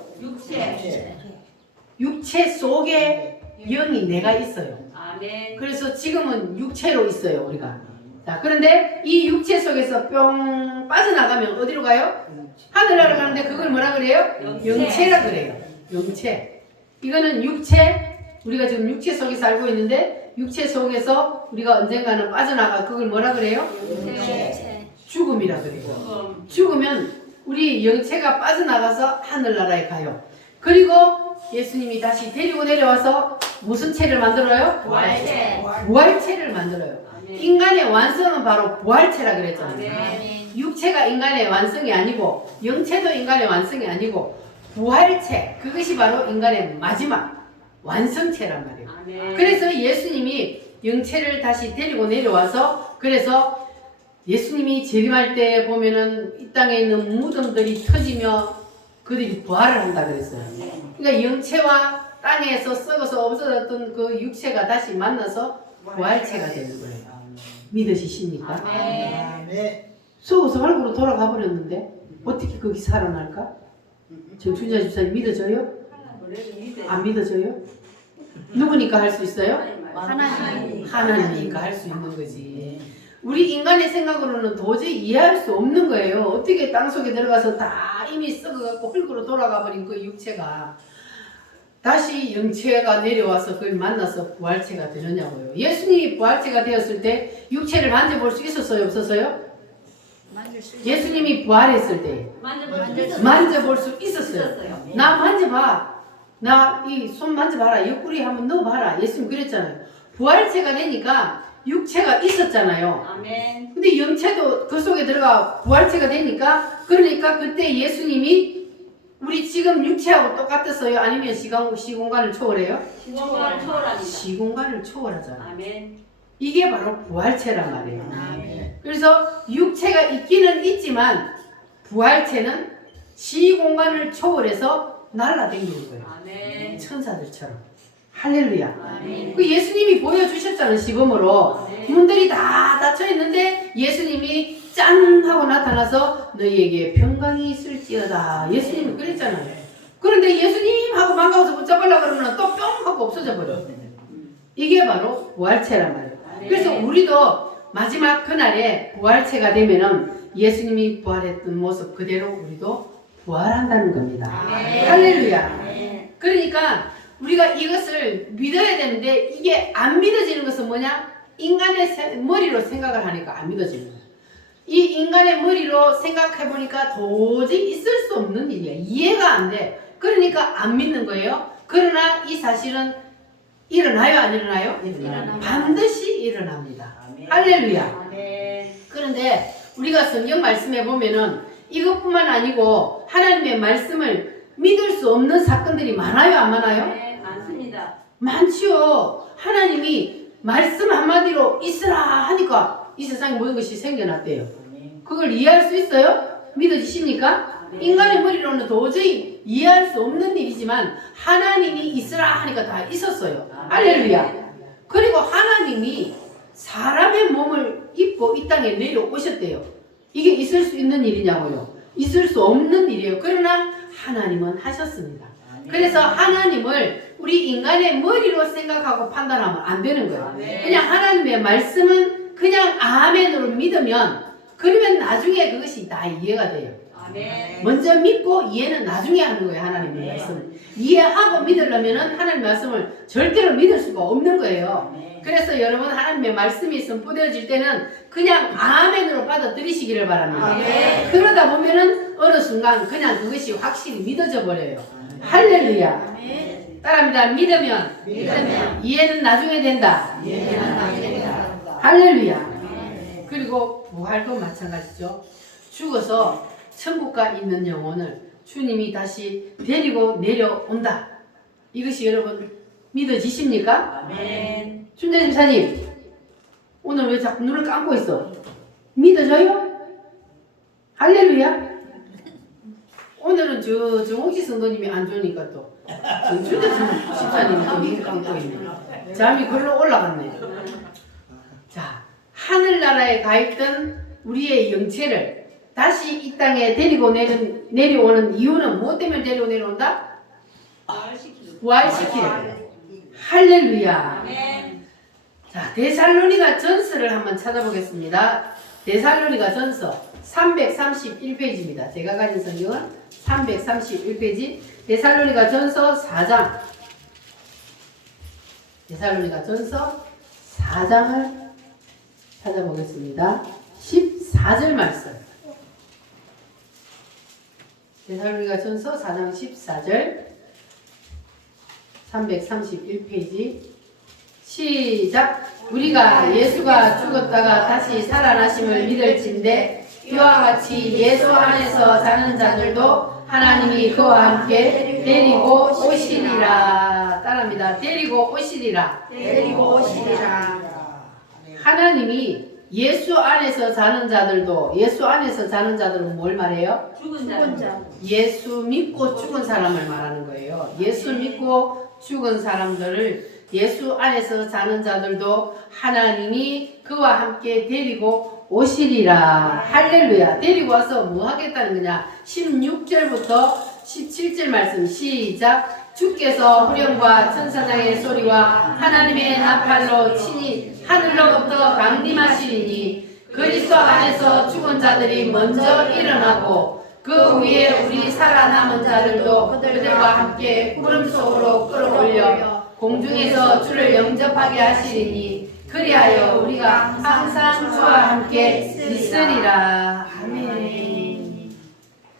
육체 속에 영이 내가 있어요. 아멘. 그래서 지금은 육체로 있어요, 우리가. 자, 그런데 이 육체 속에서 뿅 빠져나가면 어디로 가요? 하늘나라 가는데 그걸 뭐라 그래요? 영체라 그래요. 영체. 이거는 육체, 우리가 지금 육체 속에 살고 있는데 육체 속에서 우리가 언젠가는 빠져나가. 그걸 뭐라 그래요? 죽음이라 그래요. 죽으면 우리 영체가 빠져나가서 하늘나라에 가요. 그리고 예수님이 다시 데리고 내려와서 무슨 체를 만들어요? 부활체. 부활체를 만들어요. 아멘. 인간의 완성은 바로 부활체라 그랬잖아요. 아멘. 육체가 인간의 완성이 아니고 영체도 인간의 완성이 아니고 부활체, 그것이 바로 인간의 마지막 완성체란 말이에요. 아멘. 그래서 예수님이 영체를 다시 데리고 내려와서, 그래서 예수님이 재림할 때 보면은 이 땅에 있는 무덤들이 터지며 그들이 부활을 한다 그랬어요. 그러니까 영체와 땅에서 썩어서 없어졌던 그 육체가 다시 만나서 부활체가 되는 거예요. 믿으시십니까? 아멘. 썩어서 얼굴로 돌아가 버렸는데 어떻게 거기 살아날까? 정춘자 집사님 믿어져요? 안 믿어져요? 누구니까 할 수 있어요? 하나님. 하나님이니까 할 수 있는 거지. 우리 인간의 생각으로는 도저히 이해할 수 없는 거예요. 어떻게 땅속에 들어가서 다 이미 썩어갖고 흙으로 돌아가 버린 그 육체가 다시 영체가 내려와서 그걸 만나서 부활체가 되느냐고요. 예수님이 부활체가 되었을 때 육체를 만져볼 수 있었어요? 없었어요? 예수님이 부활했을 때 만져볼 수 있었어요. 나 만져봐. 나 이 손 만져봐라. 옆구리 한번 넣어봐라. 예수님 그랬잖아요. 부활체가 되니까 육체가 있었잖아요. 아멘. 근데 영체도 그 속에 들어가 부활체가 되니까, 그러니까 그때 예수님이 우리 지금 육체하고 똑같았어요? 아니면 시공간을 초월해요? 시공간을 초월합니다. 시공간을 초월하잖아. 아멘. 이게 바로 부활체란 말이에요. 아멘. 그래서 육체가 있기는 있지만 부활체는 시공간을 초월해서 날아다니는 거예요. 아멘. 천사들처럼. 할렐루야. 아멘. 그 예수님이 보여주셨잖아요. 시범으로. 아멘. 문들이 다 닫혀 있는데 예수님이 짠 하고 나타나서 너희에게 평강이 있을지어다. 예수님이 그랬잖아요. 그런데 예수님 하고 반가워서 붙잡으려고 그러면 또 뿅 하고 없어져 버려. 이게 바로 부활체란 말이에요. 그래서 우리도 마지막 그날에 부활체가 되면은 예수님이 부활했던 모습 그대로 우리도 부활한다는 겁니다. 아멘. 할렐루야. 아멘. 그러니까 우리가 이것을 믿어야 되는데 이게 안 믿어지는 것은 뭐냐? 인간의 머리로 생각을 하니까 안 믿어지는 거예요. 이 인간의 머리로 생각해 보니까 도저히 있을 수 없는 일이야. 이해가 안 돼. 그러니까 안 믿는 거예요. 그러나 이 사실은 일어나요, 안 일어나요? 일어납니다. 반드시 일어납니다. 할렐루야. 아멘. 그런데 우리가 성경 말씀에 보면은 이것뿐만 아니고 하나님의 말씀을 믿을 수 없는 사건들이 많아요, 안 많아요? 네, 많습니다. 많지요. 하나님이 말씀 한마디로 있으라 하니까 이 세상에 모든 것이 생겨났대요. 그걸 이해할 수 있어요? 믿어지십니까? 아멘. 인간의 머리로는 도저히 이해할 수 없는 일이지만 하나님이 있으라 하니까 다 있었어요. 할렐루야. 그리고 하나님이 사람의 몸을 입고 이 땅에 내려오셨대요. 이게 있을 수 있는 일이냐고요? 있을 수 없는 일이에요. 그러나 하나님은 하셨습니다. 그래서 하나님을 우리 인간의 머리로 생각하고 판단하면 안 되는 거예요. 그냥 하나님의 말씀은 그냥 아멘으로 믿으면 그러면 나중에 그것이 다 이해가 돼요. 아멘. 먼저 믿고 이해는 나중에 하는 거예요. 하나님의 말씀. 이해하고 믿으려면 하나님의 말씀을 절대로 믿을 수가 없는 거예요. 그래서 여러분 하나님의 말씀이 선포되어질 때는 그냥 아멘으로 받아들이시기를 바랍니다. 아멘. 그러다 보면은 어느 순간 그냥 그것이 확실히 믿어져 버려요. 할렐루야. 따라합니다. 믿으면 이해는 나중에 된다. 할렐루야. 그리고 부활도 마찬가지죠. 죽어서 천국가 있는 영혼을 주님이 다시 데리고 내려온다. 이것이 여러분 믿어지십니까? 아멘. 춘자 집사님 오늘 왜 자꾸 눈을 감고 있어? 믿어져요? 할렐루야. 오늘은 저 정옥지 성도님이 안 좋으니까 또 춘자 집사님이 또 눈 감고 있네. 잠이 글로 올라갔네. 자, 하늘나라에 가 있던 우리의 영체를 다시 이 땅에 데리고 내려오는 이유는 무엇 때문에 데리고 내려온다? 부활시키라. 할렐루야. 아멘. 자, 데살로니가 전서를 한번 찾아보겠습니다. 데살로니가 전서 331페이지입니다. 제가 가진 성경은 331페이지. 데살로니가 전서 4장. 데살로니가 전서 4장을 찾아보겠습니다. 14절 말씀. 데살로니가 전서 4장 14절 331페이지 시작. 우리가 예수가 죽었다가 다시 살아나심을 믿을진대 이와 같이 예수 안에서 사는 자들도 하나님이 그와 함께 데리고 오시리라. 따라합니다. 데리고 오시리라. 데리고 오시리라. 하나님이 예수 안에서 사는 자들도, 예수 안에서 사는 자들은 뭘 말해요? 죽은 자. 예수 믿고 죽은 사람을 말하는 거예요. 예수 믿고 죽은 사람들을 예수 안에서 사는 자들도 하나님이 그와 함께 데리고 오시리라. 할렐루야. 데리고 와서 뭐 하겠다는 거냐? 16절부터 17절 말씀 시작. 주께서 후령과 천사장의 소리와 하나님의 나팔로 친히 하늘로부터 강림하시리니 그리스도 안에서 죽은 자들이 먼저 일어나고 그 위에 우리 살아남은 자들도 그들과 함께 구름 속으로 끌어올려 공중에서 주를 영접하게 하시리니 그리하여 우리가 항상 주와 함께 있으리라. 아멘.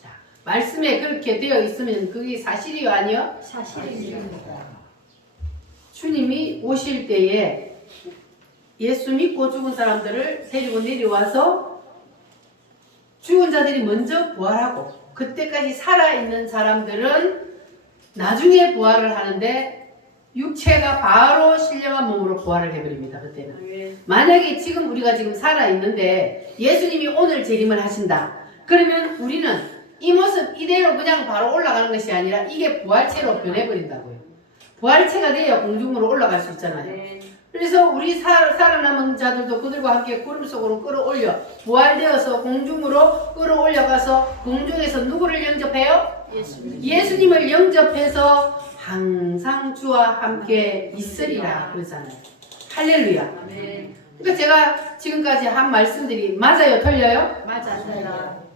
자, 말씀에 그렇게 되어 있으면 그게 사실이요 아니요? 사실입니다. 주님이 오실 때에 예수 믿고 죽은 사람들을 데리고 내려와서 죽은 자들이 먼저 부활하고 그때까지 살아있는 사람들은 나중에 부활을 하는데 육체가 바로 신령한 몸으로 부활을 해버립니다. 그때는. 만약에 지금 우리가 지금 살아있는데 예수님이 오늘 재림을 하신다. 그러면 우리는 이 모습 이대로 그냥 바로 올라가는 것이 아니라 이게 부활체로 변해버린다고요. 부활체가 돼야 공중으로 올라갈 수 있잖아요. 그래서 우리 살아남은 자들도 그들과 함께 구름 속으로 끌어올려 부활되어서 공중으로 끌어올려가서 공중에서 누구를 영접해요? 예수님을 영접해서 항상 주와 함께 있으리라 그러잖아요. 할렐루야. 그러니까 제가 지금까지 한 말씀들이 맞아요? 틀려요? 맞아요.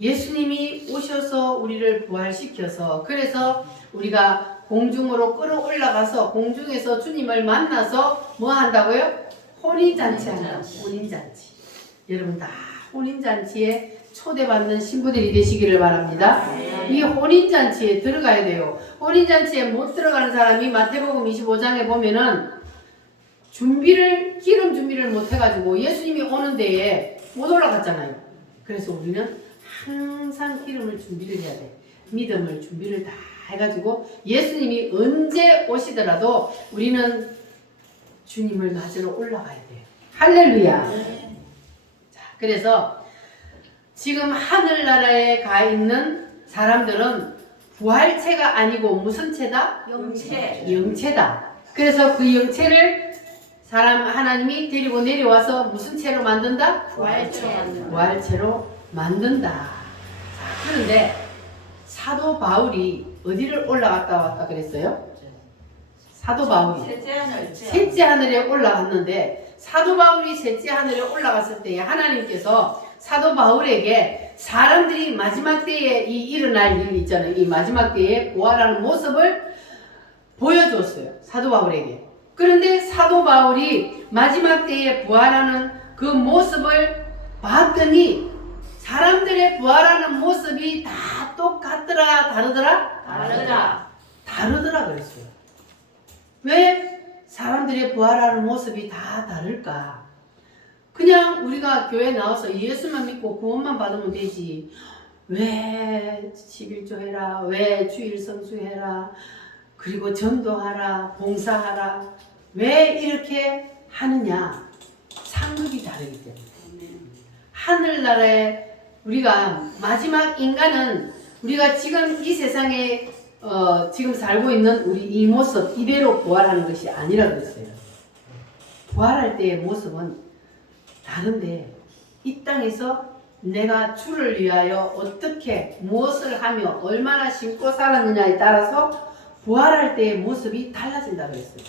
예수님이 오셔서 우리를 부활시켜서 그래서 우리가 공중으로 끌어올라가서 공중에서 주님을 만나서 뭐 한다고요? 혼인잔치 한다. 혼인잔치. 여러분 다 혼인잔치에 초대받는 신부들이 되시기를 바랍니다. 이 혼인잔치에 들어가야 돼요. 혼인잔치에 못 들어가는 사람이 마태복음 25장에 보면은 기름 준비를 못 해가지고 예수님이 오는 데에 못 올라갔잖아요. 그래서 우리는 항상 기름을 준비를 해야 돼. 믿음을 준비를 다 해가지고 예수님이 언제 오시더라도 우리는 주님을 맞으러 올라가야 돼요. 할렐루야. 자, 그래서 지금 하늘나라에 가 있는 사람들은 부활체가 아니고 무슨 체다? 영체. 영체다. 그래서 그 영체를 하나님이 데리고 내려와서 무슨 체로 만든다? 부활체로 만든다. 자, 그런데 사도 바울이 어디를 올라갔다 왔다 그랬어요? 사도 바울이 셋째 하늘에 올라갔는데 사도 바울이 셋째 하늘에 올라갔을 때 하나님께서 사도 바울에게 사람들이 마지막 때에 이 일어날 일 있잖아요. 이 마지막 때에 부활하는 모습을 보여줬어요. 사도 바울에게. 그런데 사도 바울이 마지막 때에 부활하는 그 모습을 봤더니 사람들의 부활하는 모습이 다 똑같더라? 다르더라? 다르더라 그랬어요. 왜 사람들의 부활하는 모습이 다 다를까? 그냥 우리가 교회 나와서 예수만 믿고 구원만 받으면 되지. 왜 11조 해라? 왜 주일 성수해라? 그리고 전도하라? 봉사하라? 왜 이렇게 하느냐? 상급이 다르기 때문에. 하늘나라에 우리가 마지막 인간은 우리가 지금 이 세상에 지금 살고 있는 우리 이 모습 이대로 부활하는 것이 아니라 그랬어요. 부활할 때의 모습은 다른데 이 땅에서 내가 주를 위하여 어떻게 무엇을 하며 얼마나 심고 살았느냐에 따라서 부활할 때의 모습이 달라진다고 했어요.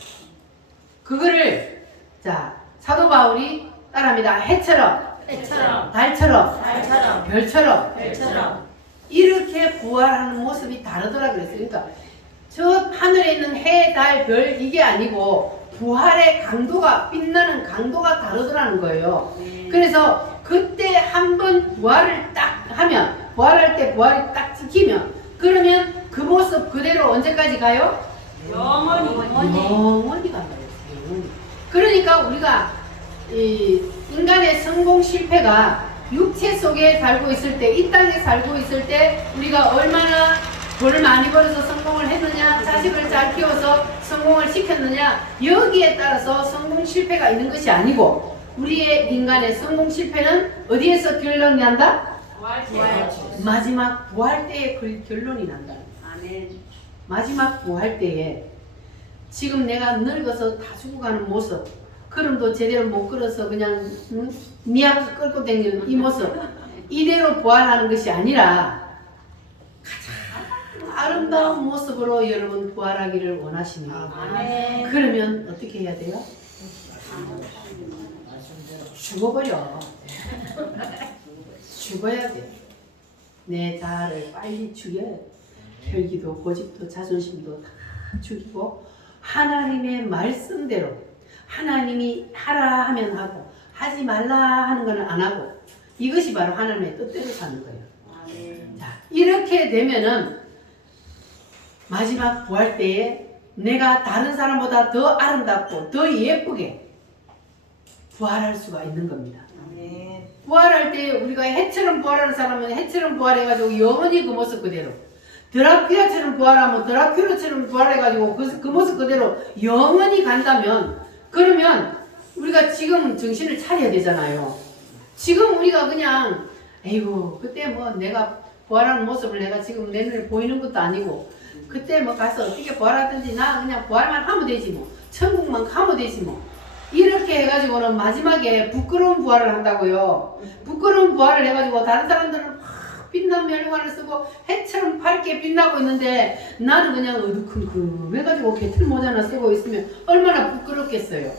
그거를 자 사도 바울이 따라합니다. 해처럼, 해처럼, 달처럼, 달처럼, 별처럼 별처럼, 이렇게 부활하는 모습이 다르더라 그랬어요. 그러니까 저 하늘에 있는 해, 달, 별 이게 아니고 부활의 강도가 빛나는 강도가 다르더라는 거예요. 그래서 그때 한번 부활을 딱 하면 부활할 때 부활이 딱 찍히면 그러면 그 모습 그대로 언제까지 가요? 영원히, 영원히 간다고 했어요. 영원히. 그러니까 우리가 이 인간의 성공 실패가 육체 속에 살고 있을 때, 이 땅에 살고 있을 때 우리가 얼마나 돈을 많이 벌어서 성공을 했느냐, 자식을 잘 키워서 성공을 시켰느냐, 여기에 따라서 성공 실패가 있는 것이 아니고 우리의 인간의 성공 실패는 어디에서 결론이 난다? 부활, 마지막 부활 때에 그 결론이 난다. 아멘. 마지막 부활 때에 지금 내가 늙어서 다 죽어가는 모습, 걸음도 제대로 못 걸어서 그냥 미약 끌고 다니는 이 모습, 이대로 부활하는 것이 아니라 가장 아름다운 모습으로 여러분 부활하기를 원하십니다. 아멘. 그러면 어떻게 해야 돼요? 죽어버려. 죽어야 돼. 내 자아를 빨리 죽여야 돼. 혈기도 고집도 자존심도 다 죽이고 하나님의 말씀대로 하나님이 하라 하면 하고 하지 말라 하는 거는 안 하고 이것이 바로 하나님의 뜻대로 사는 거예요. 아멘. 자, 이렇게 되면은 마지막 부활 때에 내가 다른 사람보다 더 아름답고 더 예쁘게 부활할 수가 있는 겁니다. 아멘. 부활할 때 우리가 해처럼 부활하는 사람은 해처럼 부활해가지고 영원히 그 모습 그대로, 드라큘라처럼 부활하면 드라큘라처럼 부활해가지고 그 모습 그대로 영원히 간다면, 그러면 우리가 지금 정신을 차려야 되잖아요. 지금 우리가 그냥 에이구 그때 뭐 내가 부활하는 모습을 내가 지금 내 눈에 보이는 것도 아니고 그때 뭐 가서 어떻게 부활하든지 나 그냥 부활만 하면 되지 뭐, 천국만 가면 되지 뭐, 이렇게 해가지고는 마지막에 부끄러운 부활을 한다고요. 부끄러운 부활을 해가지고 다른 사람들은 확 빛난 면류관을 쓰고 해처럼 밝게 빛나고 있는데 나는 그냥 어두컴컴 해가지고 개털 모자나 쓰고 있으면 얼마나 부끄럽겠어요.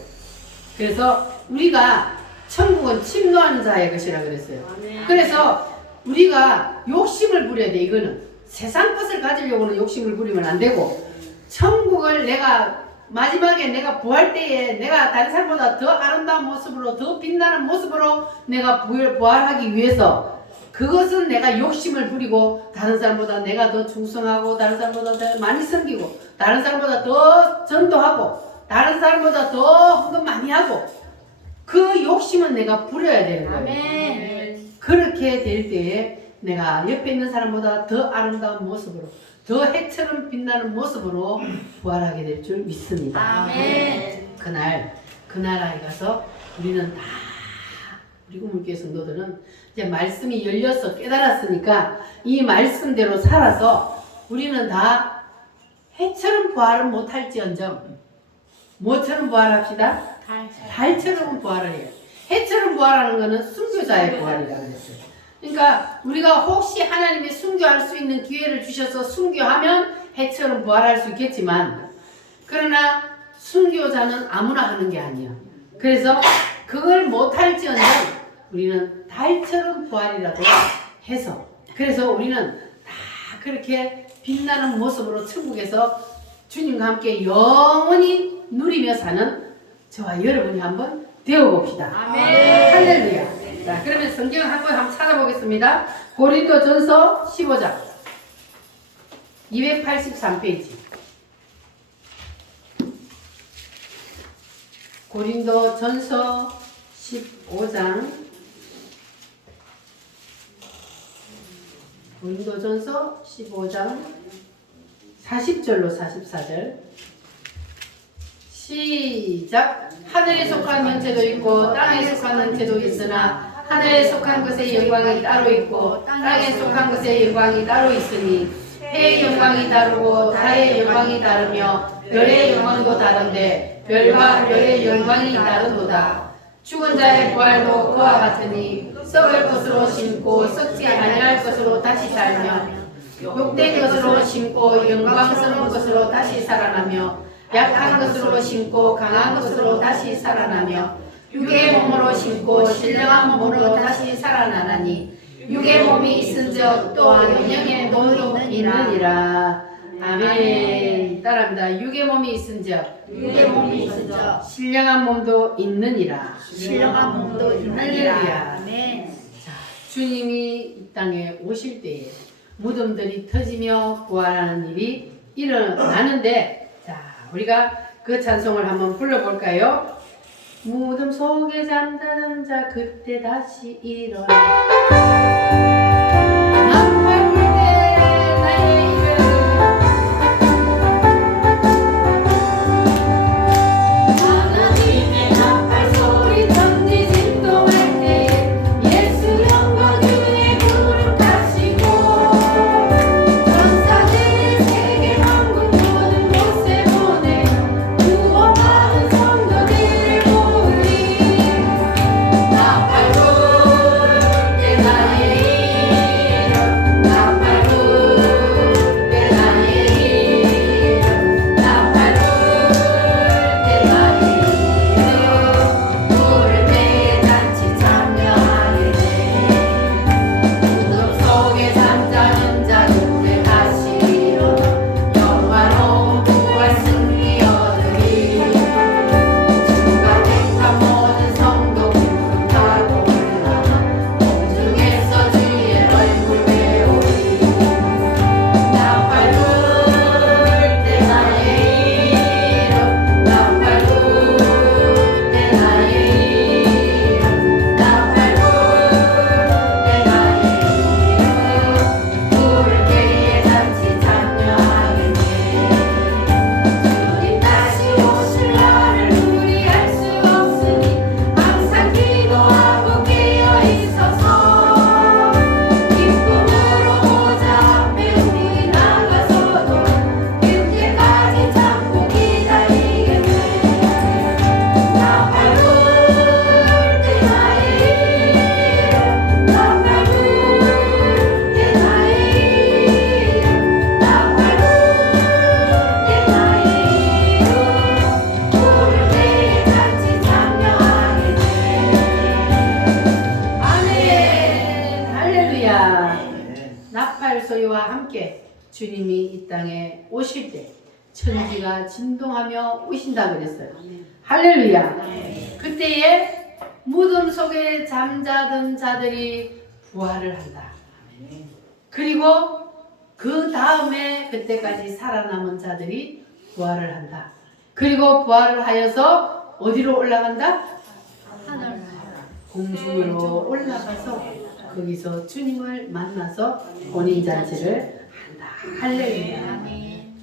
그래서 우리가 천국은 침노하는 자의 것이라 그랬어요. 아멘. 그래서 우리가 욕심을 부려야 돼. 이거는 세상 것을 가지려고는 욕심을 부리면 안 되고, 천국을 내가 마지막에 내가 부활 때에 내가 다른 사람보다 더 아름다운 모습으로 더 빛나는 모습으로 내가 부활하기 위해서 그것은 내가 욕심을 부리고 다른 사람보다 내가 더 충성하고 다른 사람보다 더 많이 섬기고 다른 사람보다 더 전도하고 다른 사람보다 더 헌금 많이 하고 그 욕심은 내가 부려야 되는 거예요. 아멘. 그렇게 될 때에 내가 옆에 있는 사람보다 더 아름다운 모습으로 더 해처럼 빛나는 모습으로 부활하게 될 줄 믿습니다. 아멘. 그날 그 나라에 가서 우리는 다 우리 구물교회 성도들은 이제 말씀이 열려서 깨달았으니까 이 말씀대로 살아서 우리는 다 해처럼 부활은 못할지언정 뭐처럼 부활합시다? 달처럼 부활을 해요. 해처럼 부활하는 것은 순교자의 부활이라고 그랬어요. 그러니까 우리가 혹시 하나님이 순교할 수 있는 기회를 주셔서 순교하면 해처럼 부활할 수 있겠지만, 그러나 순교자는 아무나 하는 게 아니야. 그래서 그걸 못할지언정 우리는 달처럼 부활이라도 해서, 그래서 우리는 다 그렇게 빛나는 모습으로 천국에서 주님과 함께 영원히 누리며 사는 저와 여러분이 한번 되어봅시다. 아멘. 할렐루야. 자, 그러면 성경을 한번 찾아보겠습니다. 고린도전서 15장 283페이지. 고린도전서 15장 고린도전서 15장 40절로 44절 시작. 하늘에 속한 형체도 있고 땅에 속한 형체도 있으나 하늘에 속한 것의 영광이 따로 있고 땅에 속한 것의 영광이 따로 있으니 해의 영광이 다르고 달의 영광이 다르며 별의 영광도 다른데 별과 별의 영광이 다르도다. 죽은 자의 부활도 그와 같으니 썩을 것으로 심고 썩지 아니할 것으로 다시 살며 욕된 것으로 심고 영광스러운 것으로 다시 살아나며 약한 것으로 심고 강한 것으로 다시 살아나며 육의 몸으로 심고 신령한 몸으로 다시 살아나나니 육의 몸이 있은즉 또한 영의 몸도 있느니라. 아멘. 따라합니다. 육의 몸이 있은즉 육의 몸이 있으며 신령한 몸도 있느니라. 신령한 몸도 있느니라. 할렐루야. 아멘. 자, 주님이 이 땅에 오실 때에 무덤들이 터지며 부활하는 일이 일어나는데, 자, 우리가 그 찬송을 한번 불러볼까요? 무덤 속에 잠자는 자 그때 다시 일어나 나팔 불 때 나의 이름 하나님의 나팔 소리 천지 진동할 때에 예수 영광 중에 구름 타시고 전사들을 세계 만국 모든 곳에 보내 구원받은 성도들을 모으리 나팔 불 때 나의 이름 나팔 불 때 나의 이름 나팔 불 때 나의 이름 부를 때에 잔치 참여하게 돼 무덤 속에 잠자는 자 그때 다시 일어나 영화로운 부활 승리 얻으리 주가 택한 모든 성도 구름 타고 올라가 공중에서 주의 얼굴 배우리 나팔 불 때 나의 이름 나팔 불 때 나의 이름 나팔 불 때 나의 이름 부를 때에 잔치 참여하게 돼 주님 다시 오실 날을 우리 알 수 없으니 항상 기도하고 깨어 있어서 기쁨으로 보좌 앞에 우리 나가서도 그때까지 참고 기다리게 돼 나팔 불 때 나의 이름 나팔 불 때 나의 이름 나팔 불 때 나의 이름 부를 때에 잔치 참여하게 돼 아멘. 할렐루야. 나팔 소리와 함께 주님이 이 땅에 오실 때 천지가 진동하며 오신다 그랬어요. 할렐루야. 그때에 무덤 속에 잠자던 자들이 부활을 한다. 그리고 그 다음에 그때까지 살아남은 자들이 부활을 한다. 그리고 부활을 하여서 어디로 올라간다? 하늘 공중으로 올라가서 거기서 주님을 만나서 혼인잔치를 한다. 할렐루야. 아멘.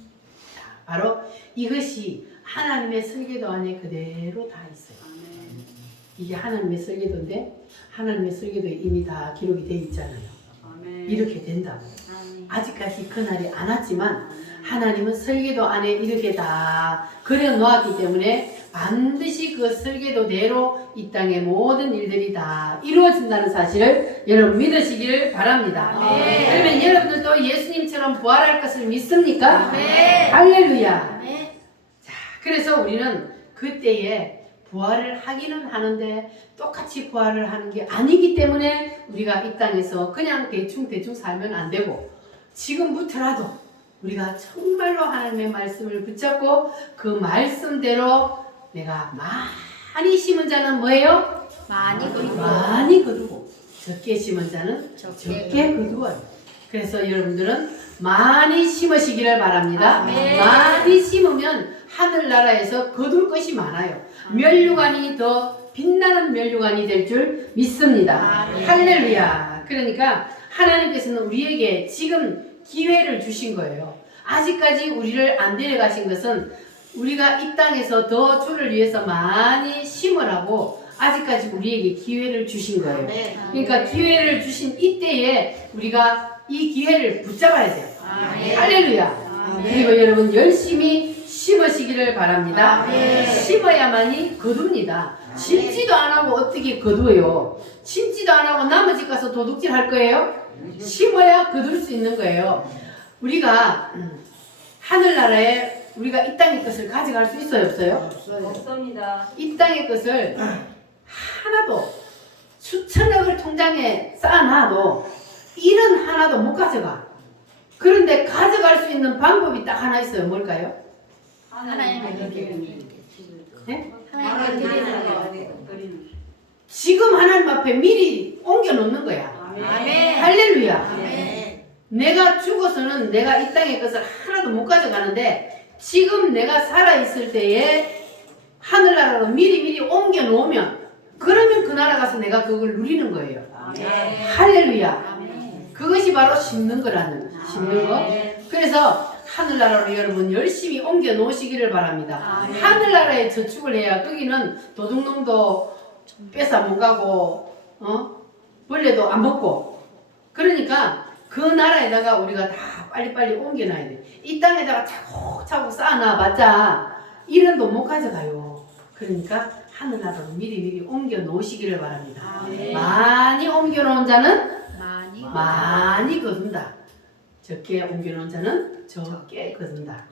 바로 이것이 하나님의 설계도 안에 그대로 다 있어요. 이게 하나님의 설계도인데 하나님의 설계도에 이미 다 기록이 되어 있잖아요. 이렇게 된다고. 아직까지 그날이 안 왔지만 하나님은 설계도 안에 이렇게 다 그려 놓았기 때문에 반드시 그 설계도대로 이 땅의 모든 일들이 다 이루어진다는 사실을 여러분 믿으시기를 바랍니다. 아멘. 그러면 여러분들도 예수님처럼 부활할 것을 믿습니까? 아멘. 할렐루야. 아멘. 자, 그래서 우리는 그때에 부활을 하기는 하는데 똑같이 부활을 하는 게 아니기 때문에 우리가 이 땅에서 그냥 대충 살면 안 되고 지금부터라도 우리가 정말로 하나님의 말씀을 붙잡고 그 말씀대로 내가 많이 심은 자는 뭐예요? 많이 거두고 많이 거두고 적게 심은 자는 적게 적게 거두어요. 그래서 여러분들은 많이 심으시기를 바랍니다. 아멘. 많이 심으면 하늘나라에서 거둘 것이 많아요. 면류관이 더 빛나는 면류관이 될 줄 믿습니다. 아멘. 할렐루야. 그러니까 하나님께서는 우리에게 지금 기회를 주신 거예요. 아직까지 우리를 안 데려가신 것은 우리가 이 땅에서 더 주를 위해서 많이 심으라고 아직까지 우리에게 기회를 주신 거예요. 그러니까 기회를 주신 이때에 우리가 이 기회를 붙잡아야 돼요. 아멘. 할렐루야. 그리고 여러분 열심히 심으시기를 바랍니다. 아멘. 심어야만이 거둡니다. 심지도 안 하고 어떻게 거두어요? 심지도 안 하고 나머지 가서 도둑질 할 거예요? 심어야 거둘 수 있는 거예요. 우리가 하늘나라에 우리가 이 땅의 것을 가져갈 수 있어요, 없어요? 없습니다. 이 땅의 것을 하나도 수천억을 통장에 쌓아놔도 일은 하나도 못 가져가. 그런데 가져갈 수 있는 방법이 딱 하나 있어요. 뭘까요? 하나님께 드리는 네? 하나님께 드리는 지금 하나님 앞에 미리 옮겨 놓는 거야. 아멘. 할렐루야. 아멘. 내가 죽어서는 내가 이 땅의 것을 하나도 못 가져가는데 지금 내가 살아있을 때에 하늘나라로 미리 옮겨 놓으면 그러면 그 나라 가서 내가 그걸 누리는 거예요. 할렐루야. 아멘. 그것이 바로 심는 거라는 심는 거. 그래서 하늘나라로 여러분 열심히 옮겨 놓으시기를 바랍니다. 아멘. 하늘나라에 저축을 해야 거기는 도둑놈도 뺏어 못 가고 벌레도 안 먹고 그러니까 그 나라에다가 우리가 다 빨리빨리 옮겨놔야 돼. 이 땅에다가 차곡차곡 쌓아놔봤자 1원도 못 가져가요. 그러니까 하늘나라로 미리 옮겨 놓으시기를 바랍니다. 아멘. 많이 옮겨 놓은 자는 많이 많이 거둔다. 적게 옮겨 놓은 자는 적게 거둔다.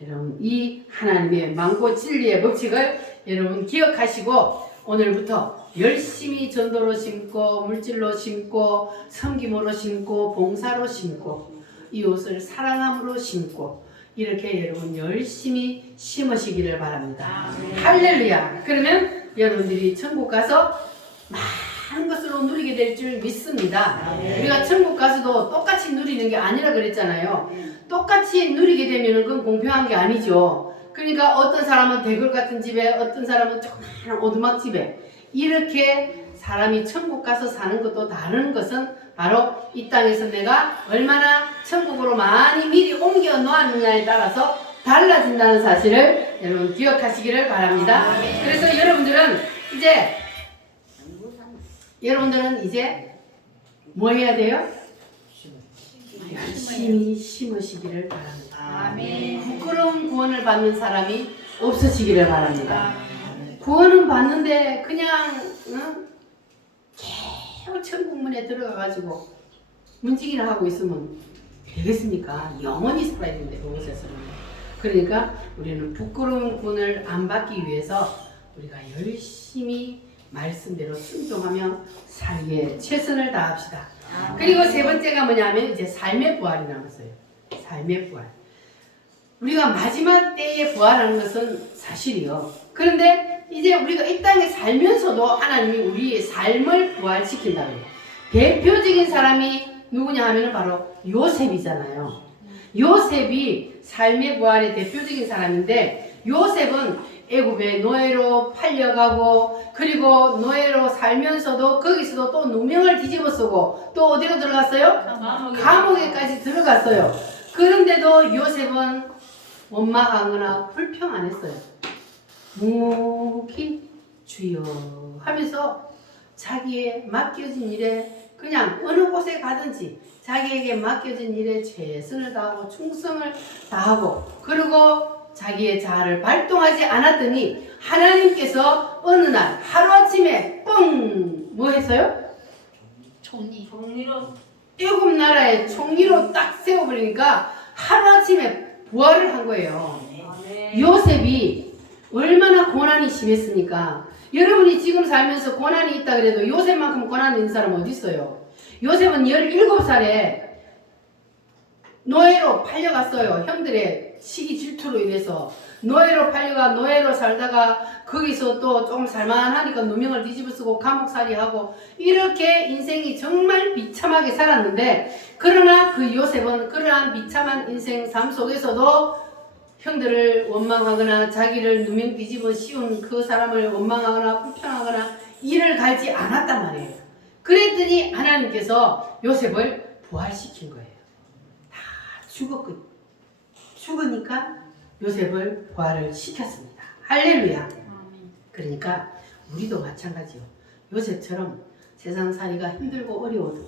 여러분 이 하나님의 만고 진리의 법칙을 여러분 기억하시고 오늘부터 열심히 전도로 심고 물질로 심고 섬김으로 심고 봉사로 심고 이웃을 사랑함으로 심고 이렇게 여러분 열심히 심으시기를 바랍니다. 할렐루야. 그러면 여러분들이 천국 가서 많은 것으로 누리게 될 줄 믿습니다. 우리가 천국 가서도 똑같이 누리는 게 아니라 그랬잖아요. 똑같이 누리게 되면 그건 공평한 게 아니죠. 그러니까 어떤 사람은 대궐 같은 집에 어떤 사람은 조그마한 오두막 집에 이렇게 사람이 천국 가서 사는 것도 다른 것은 바로 이 땅에서 내가 얼마나 천국으로 많이 미리 옮겨 놓았느냐에 따라서 달라진다는 사실을 여러분 기억하시기를 바랍니다. 그래서 여러분들은 이제 뭐 해야 돼요? 열심히 심으시기를 바랍니다. 아멘. 부끄러운 구원을 받는 사람이 없으시기를 바랍니다. 구원은 받는데 그냥 계속 천국문에 들어가가지고 문지기나 하고 있으면 되겠습니까? 영원히 살아야 되는데 그곳에서는. 그러니까 우리는 부끄러운 구원을 안 받기 위해서 우리가 열심히 말씀대로 순종하며 살기에 최선을 다합시다. 그리고 세 번째가 뭐냐면 이제 삶의 부활이 남았어요. 삶의 부활. 우리가 마지막 때에 부활하는 것은 사실이요. 그런데 이제 우리가 이 땅에 살면서도 하나님이 우리의 삶을 부활시킨다고요. 대표적인 사람이 누구냐 하면 바로 요셉이잖아요. 요셉이 삶의 부활의 대표적인 사람인데 요셉은 애굽에 노예로 팔려가고 그리고 노예로 살면서도 거기서도 또 누명을 뒤집어 쓰고 또 어디로 들어갔어요? 감옥에까지 들어갔어요. 그런데도 요셉은 원망하거나 불평 안 했어요. 묵묵히 주여 하면서 자기의 맡겨진 일에 그냥 어느 곳에 가든지 자기에게 맡겨진 일에 최선을 다하고 충성을 다하고 그리고 자기의 자아를 발동하지 않았더니 하나님께서 어느 날 하루아침에 뻥 뭐 했어요? 종리로 애굽 나라의 총리로 딱 세워버리니까 하루아침에 부활을 한 거예요. 요셉이 얼마나 고난이 심했습니까? 여러분이 지금 살면서 고난이 있다 그래도 요셉만큼 고난 있는 사람 어디 있어요? 요셉은 17살에 노예로 팔려갔어요. 형들의 시기 질투로 인해서 노예로 팔려가 노예로 살다가 거기서 또 좀 살만하니까 누명을 뒤집어 쓰고 감옥살이하고 이렇게 인생이 정말 비참하게 살았는데 그러나 그 요셉은 그러한 비참한 인생 삶 속에서도 형들을 원망하거나 자기를 누명 뒤집어 씌운 그 사람을 원망하거나 불평하거나 이를 갈지 않았단 말이에요. 그랬더니 하나님께서 요셉을 부활시킨 거예요. 다 죽으니까 요셉을 부활을 시켰습니다. 할렐루야. 그러니까 우리도 마찬가지요. 요셉처럼 세상살이가 힘들고 어려워도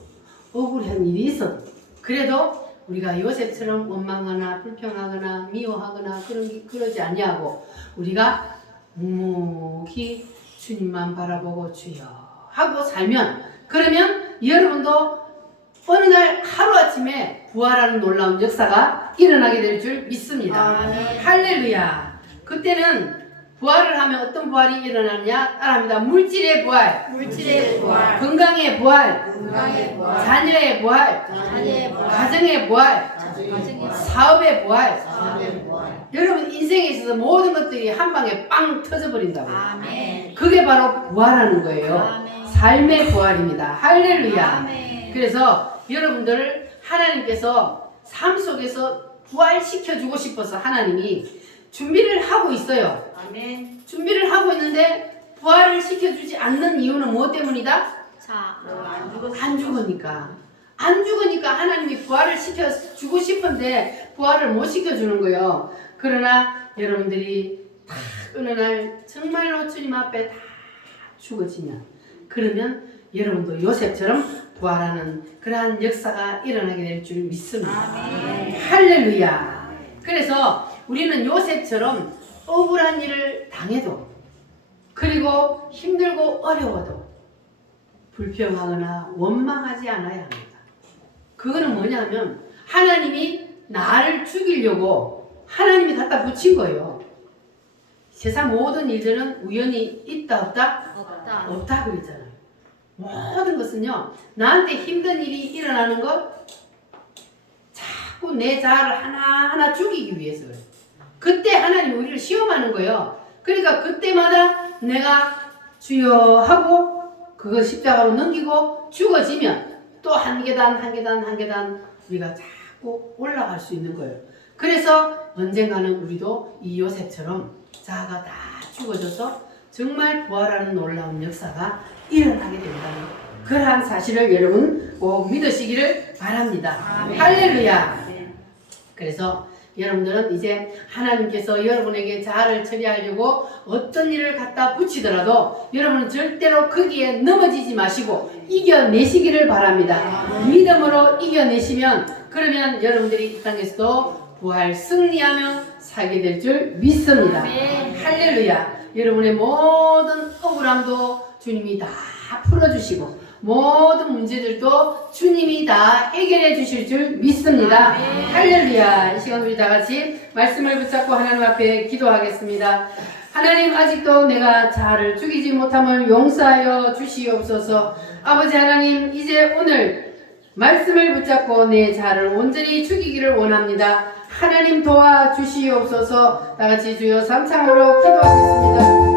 억울한 일이 있어도 그래도 우리가 요셉처럼 원망하거나 불평하거나 미워하거나 그러지 아니하고 우리가 묵묵히 주님만 바라보고 주여 하고 살면 그러면 여러분도 어느 날 하루아침에 부활하는 놀라운 역사가 일어나게 될 줄 믿습니다. 아멘. 할렐루야. 그때는 부활을 하면 어떤 부활이 일어나느냐 따라합니다. 물질의 부활, 물질의 부활, 건강의 부활, 건강의 부활, 자녀의 부활, 자녀의 부활, 가정의 부활, 가정의 부활, 사업의 부활. 사업의 부활. 여러분 인생에 있어서 모든 것들이 한 방에 빵 터져버린다고요. 아멘. 그게 바로 부활하는 거예요. 아멘. 삶의 부활입니다. 할렐루야. 아멘. 그래서 여러분들을 하나님께서 삶 속에서 부활시켜 주고 싶어서 하나님이 준비를 하고 있어요. 아멘. 준비를 하고 있는데 부활을 시켜주지 않는 이유는 무엇 때문이다? 자, 안 죽었어. 안 죽으니까. 안 죽으니까 하나님이 부활을 시켜주고 싶은데 부활을 못 시켜주는 거예요. 그러나 여러분들이 다 어느 날 정말로 주님 앞에 다 죽어지면 그러면 여러분도 요셉처럼 부활하는 그러한 역사가 일어나게 될 줄 믿습니다. 아멘. 할렐루야. 그래서 우리는 요셉처럼 억울한 일을 당해도 그리고 힘들고 어려워도 불평하거나 원망하지 않아야 합니다. 그거는 뭐냐면 하나님이 나를 죽이려고 하나님이 갖다 붙인 거예요. 세상 모든 일들은 우연히 있다 없다? 없다. 없다 그랬잖아요. 모든 것은요 나한테 힘든 일이 일어나는 것 자꾸 내 자아를 하나하나 죽이기 위해서 그래요. 그때 하나님 우리를 시험하는 거예요. 그러니까 그때마다 내가 주여 하고 그걸 십자가로 넘기고 죽어지면 또 한 계단 한 계단 한 계단 우리가 자꾸 올라갈 수 있는 거예요. 그래서 언젠가는 우리도 이 요셉처럼 자아가 다 죽어져서 정말 부활하는 놀라운 역사가 일어나게 된다는 그러한 사실을 여러분 꼭 믿으시기를 바랍니다. 아멘. 할렐루야. 그래서 여러분들은 이제 하나님께서 여러분에게 자아를 처리하려고 어떤 일을 갖다 붙이더라도 여러분은 절대로 거기에 넘어지지 마시고 이겨내시기를 바랍니다. 믿음으로 이겨내시면 그러면 여러분들이 이 땅에서도 부활 승리하며 살게 될 줄 믿습니다. 아멘. 할렐루야. 여러분의 모든 억울함도 주님이 다 풀어주시고 모든 문제들도 주님이 다 해결해 주실 줄 믿습니다. 아멘. 할렐루야. 이 시간 우리 다 같이 말씀을 붙잡고 하나님 앞에 기도하겠습니다. 하나님 아직도 내가 자아를 죽이지 못함을 용서하여 주시옵소서. 아버지 하나님 이제 오늘 말씀을 붙잡고 내 자아를 온전히 죽이기를 원합니다. 하나님 도와주시옵소서. 다 같이 주여 삼창으로 기도하겠습니다.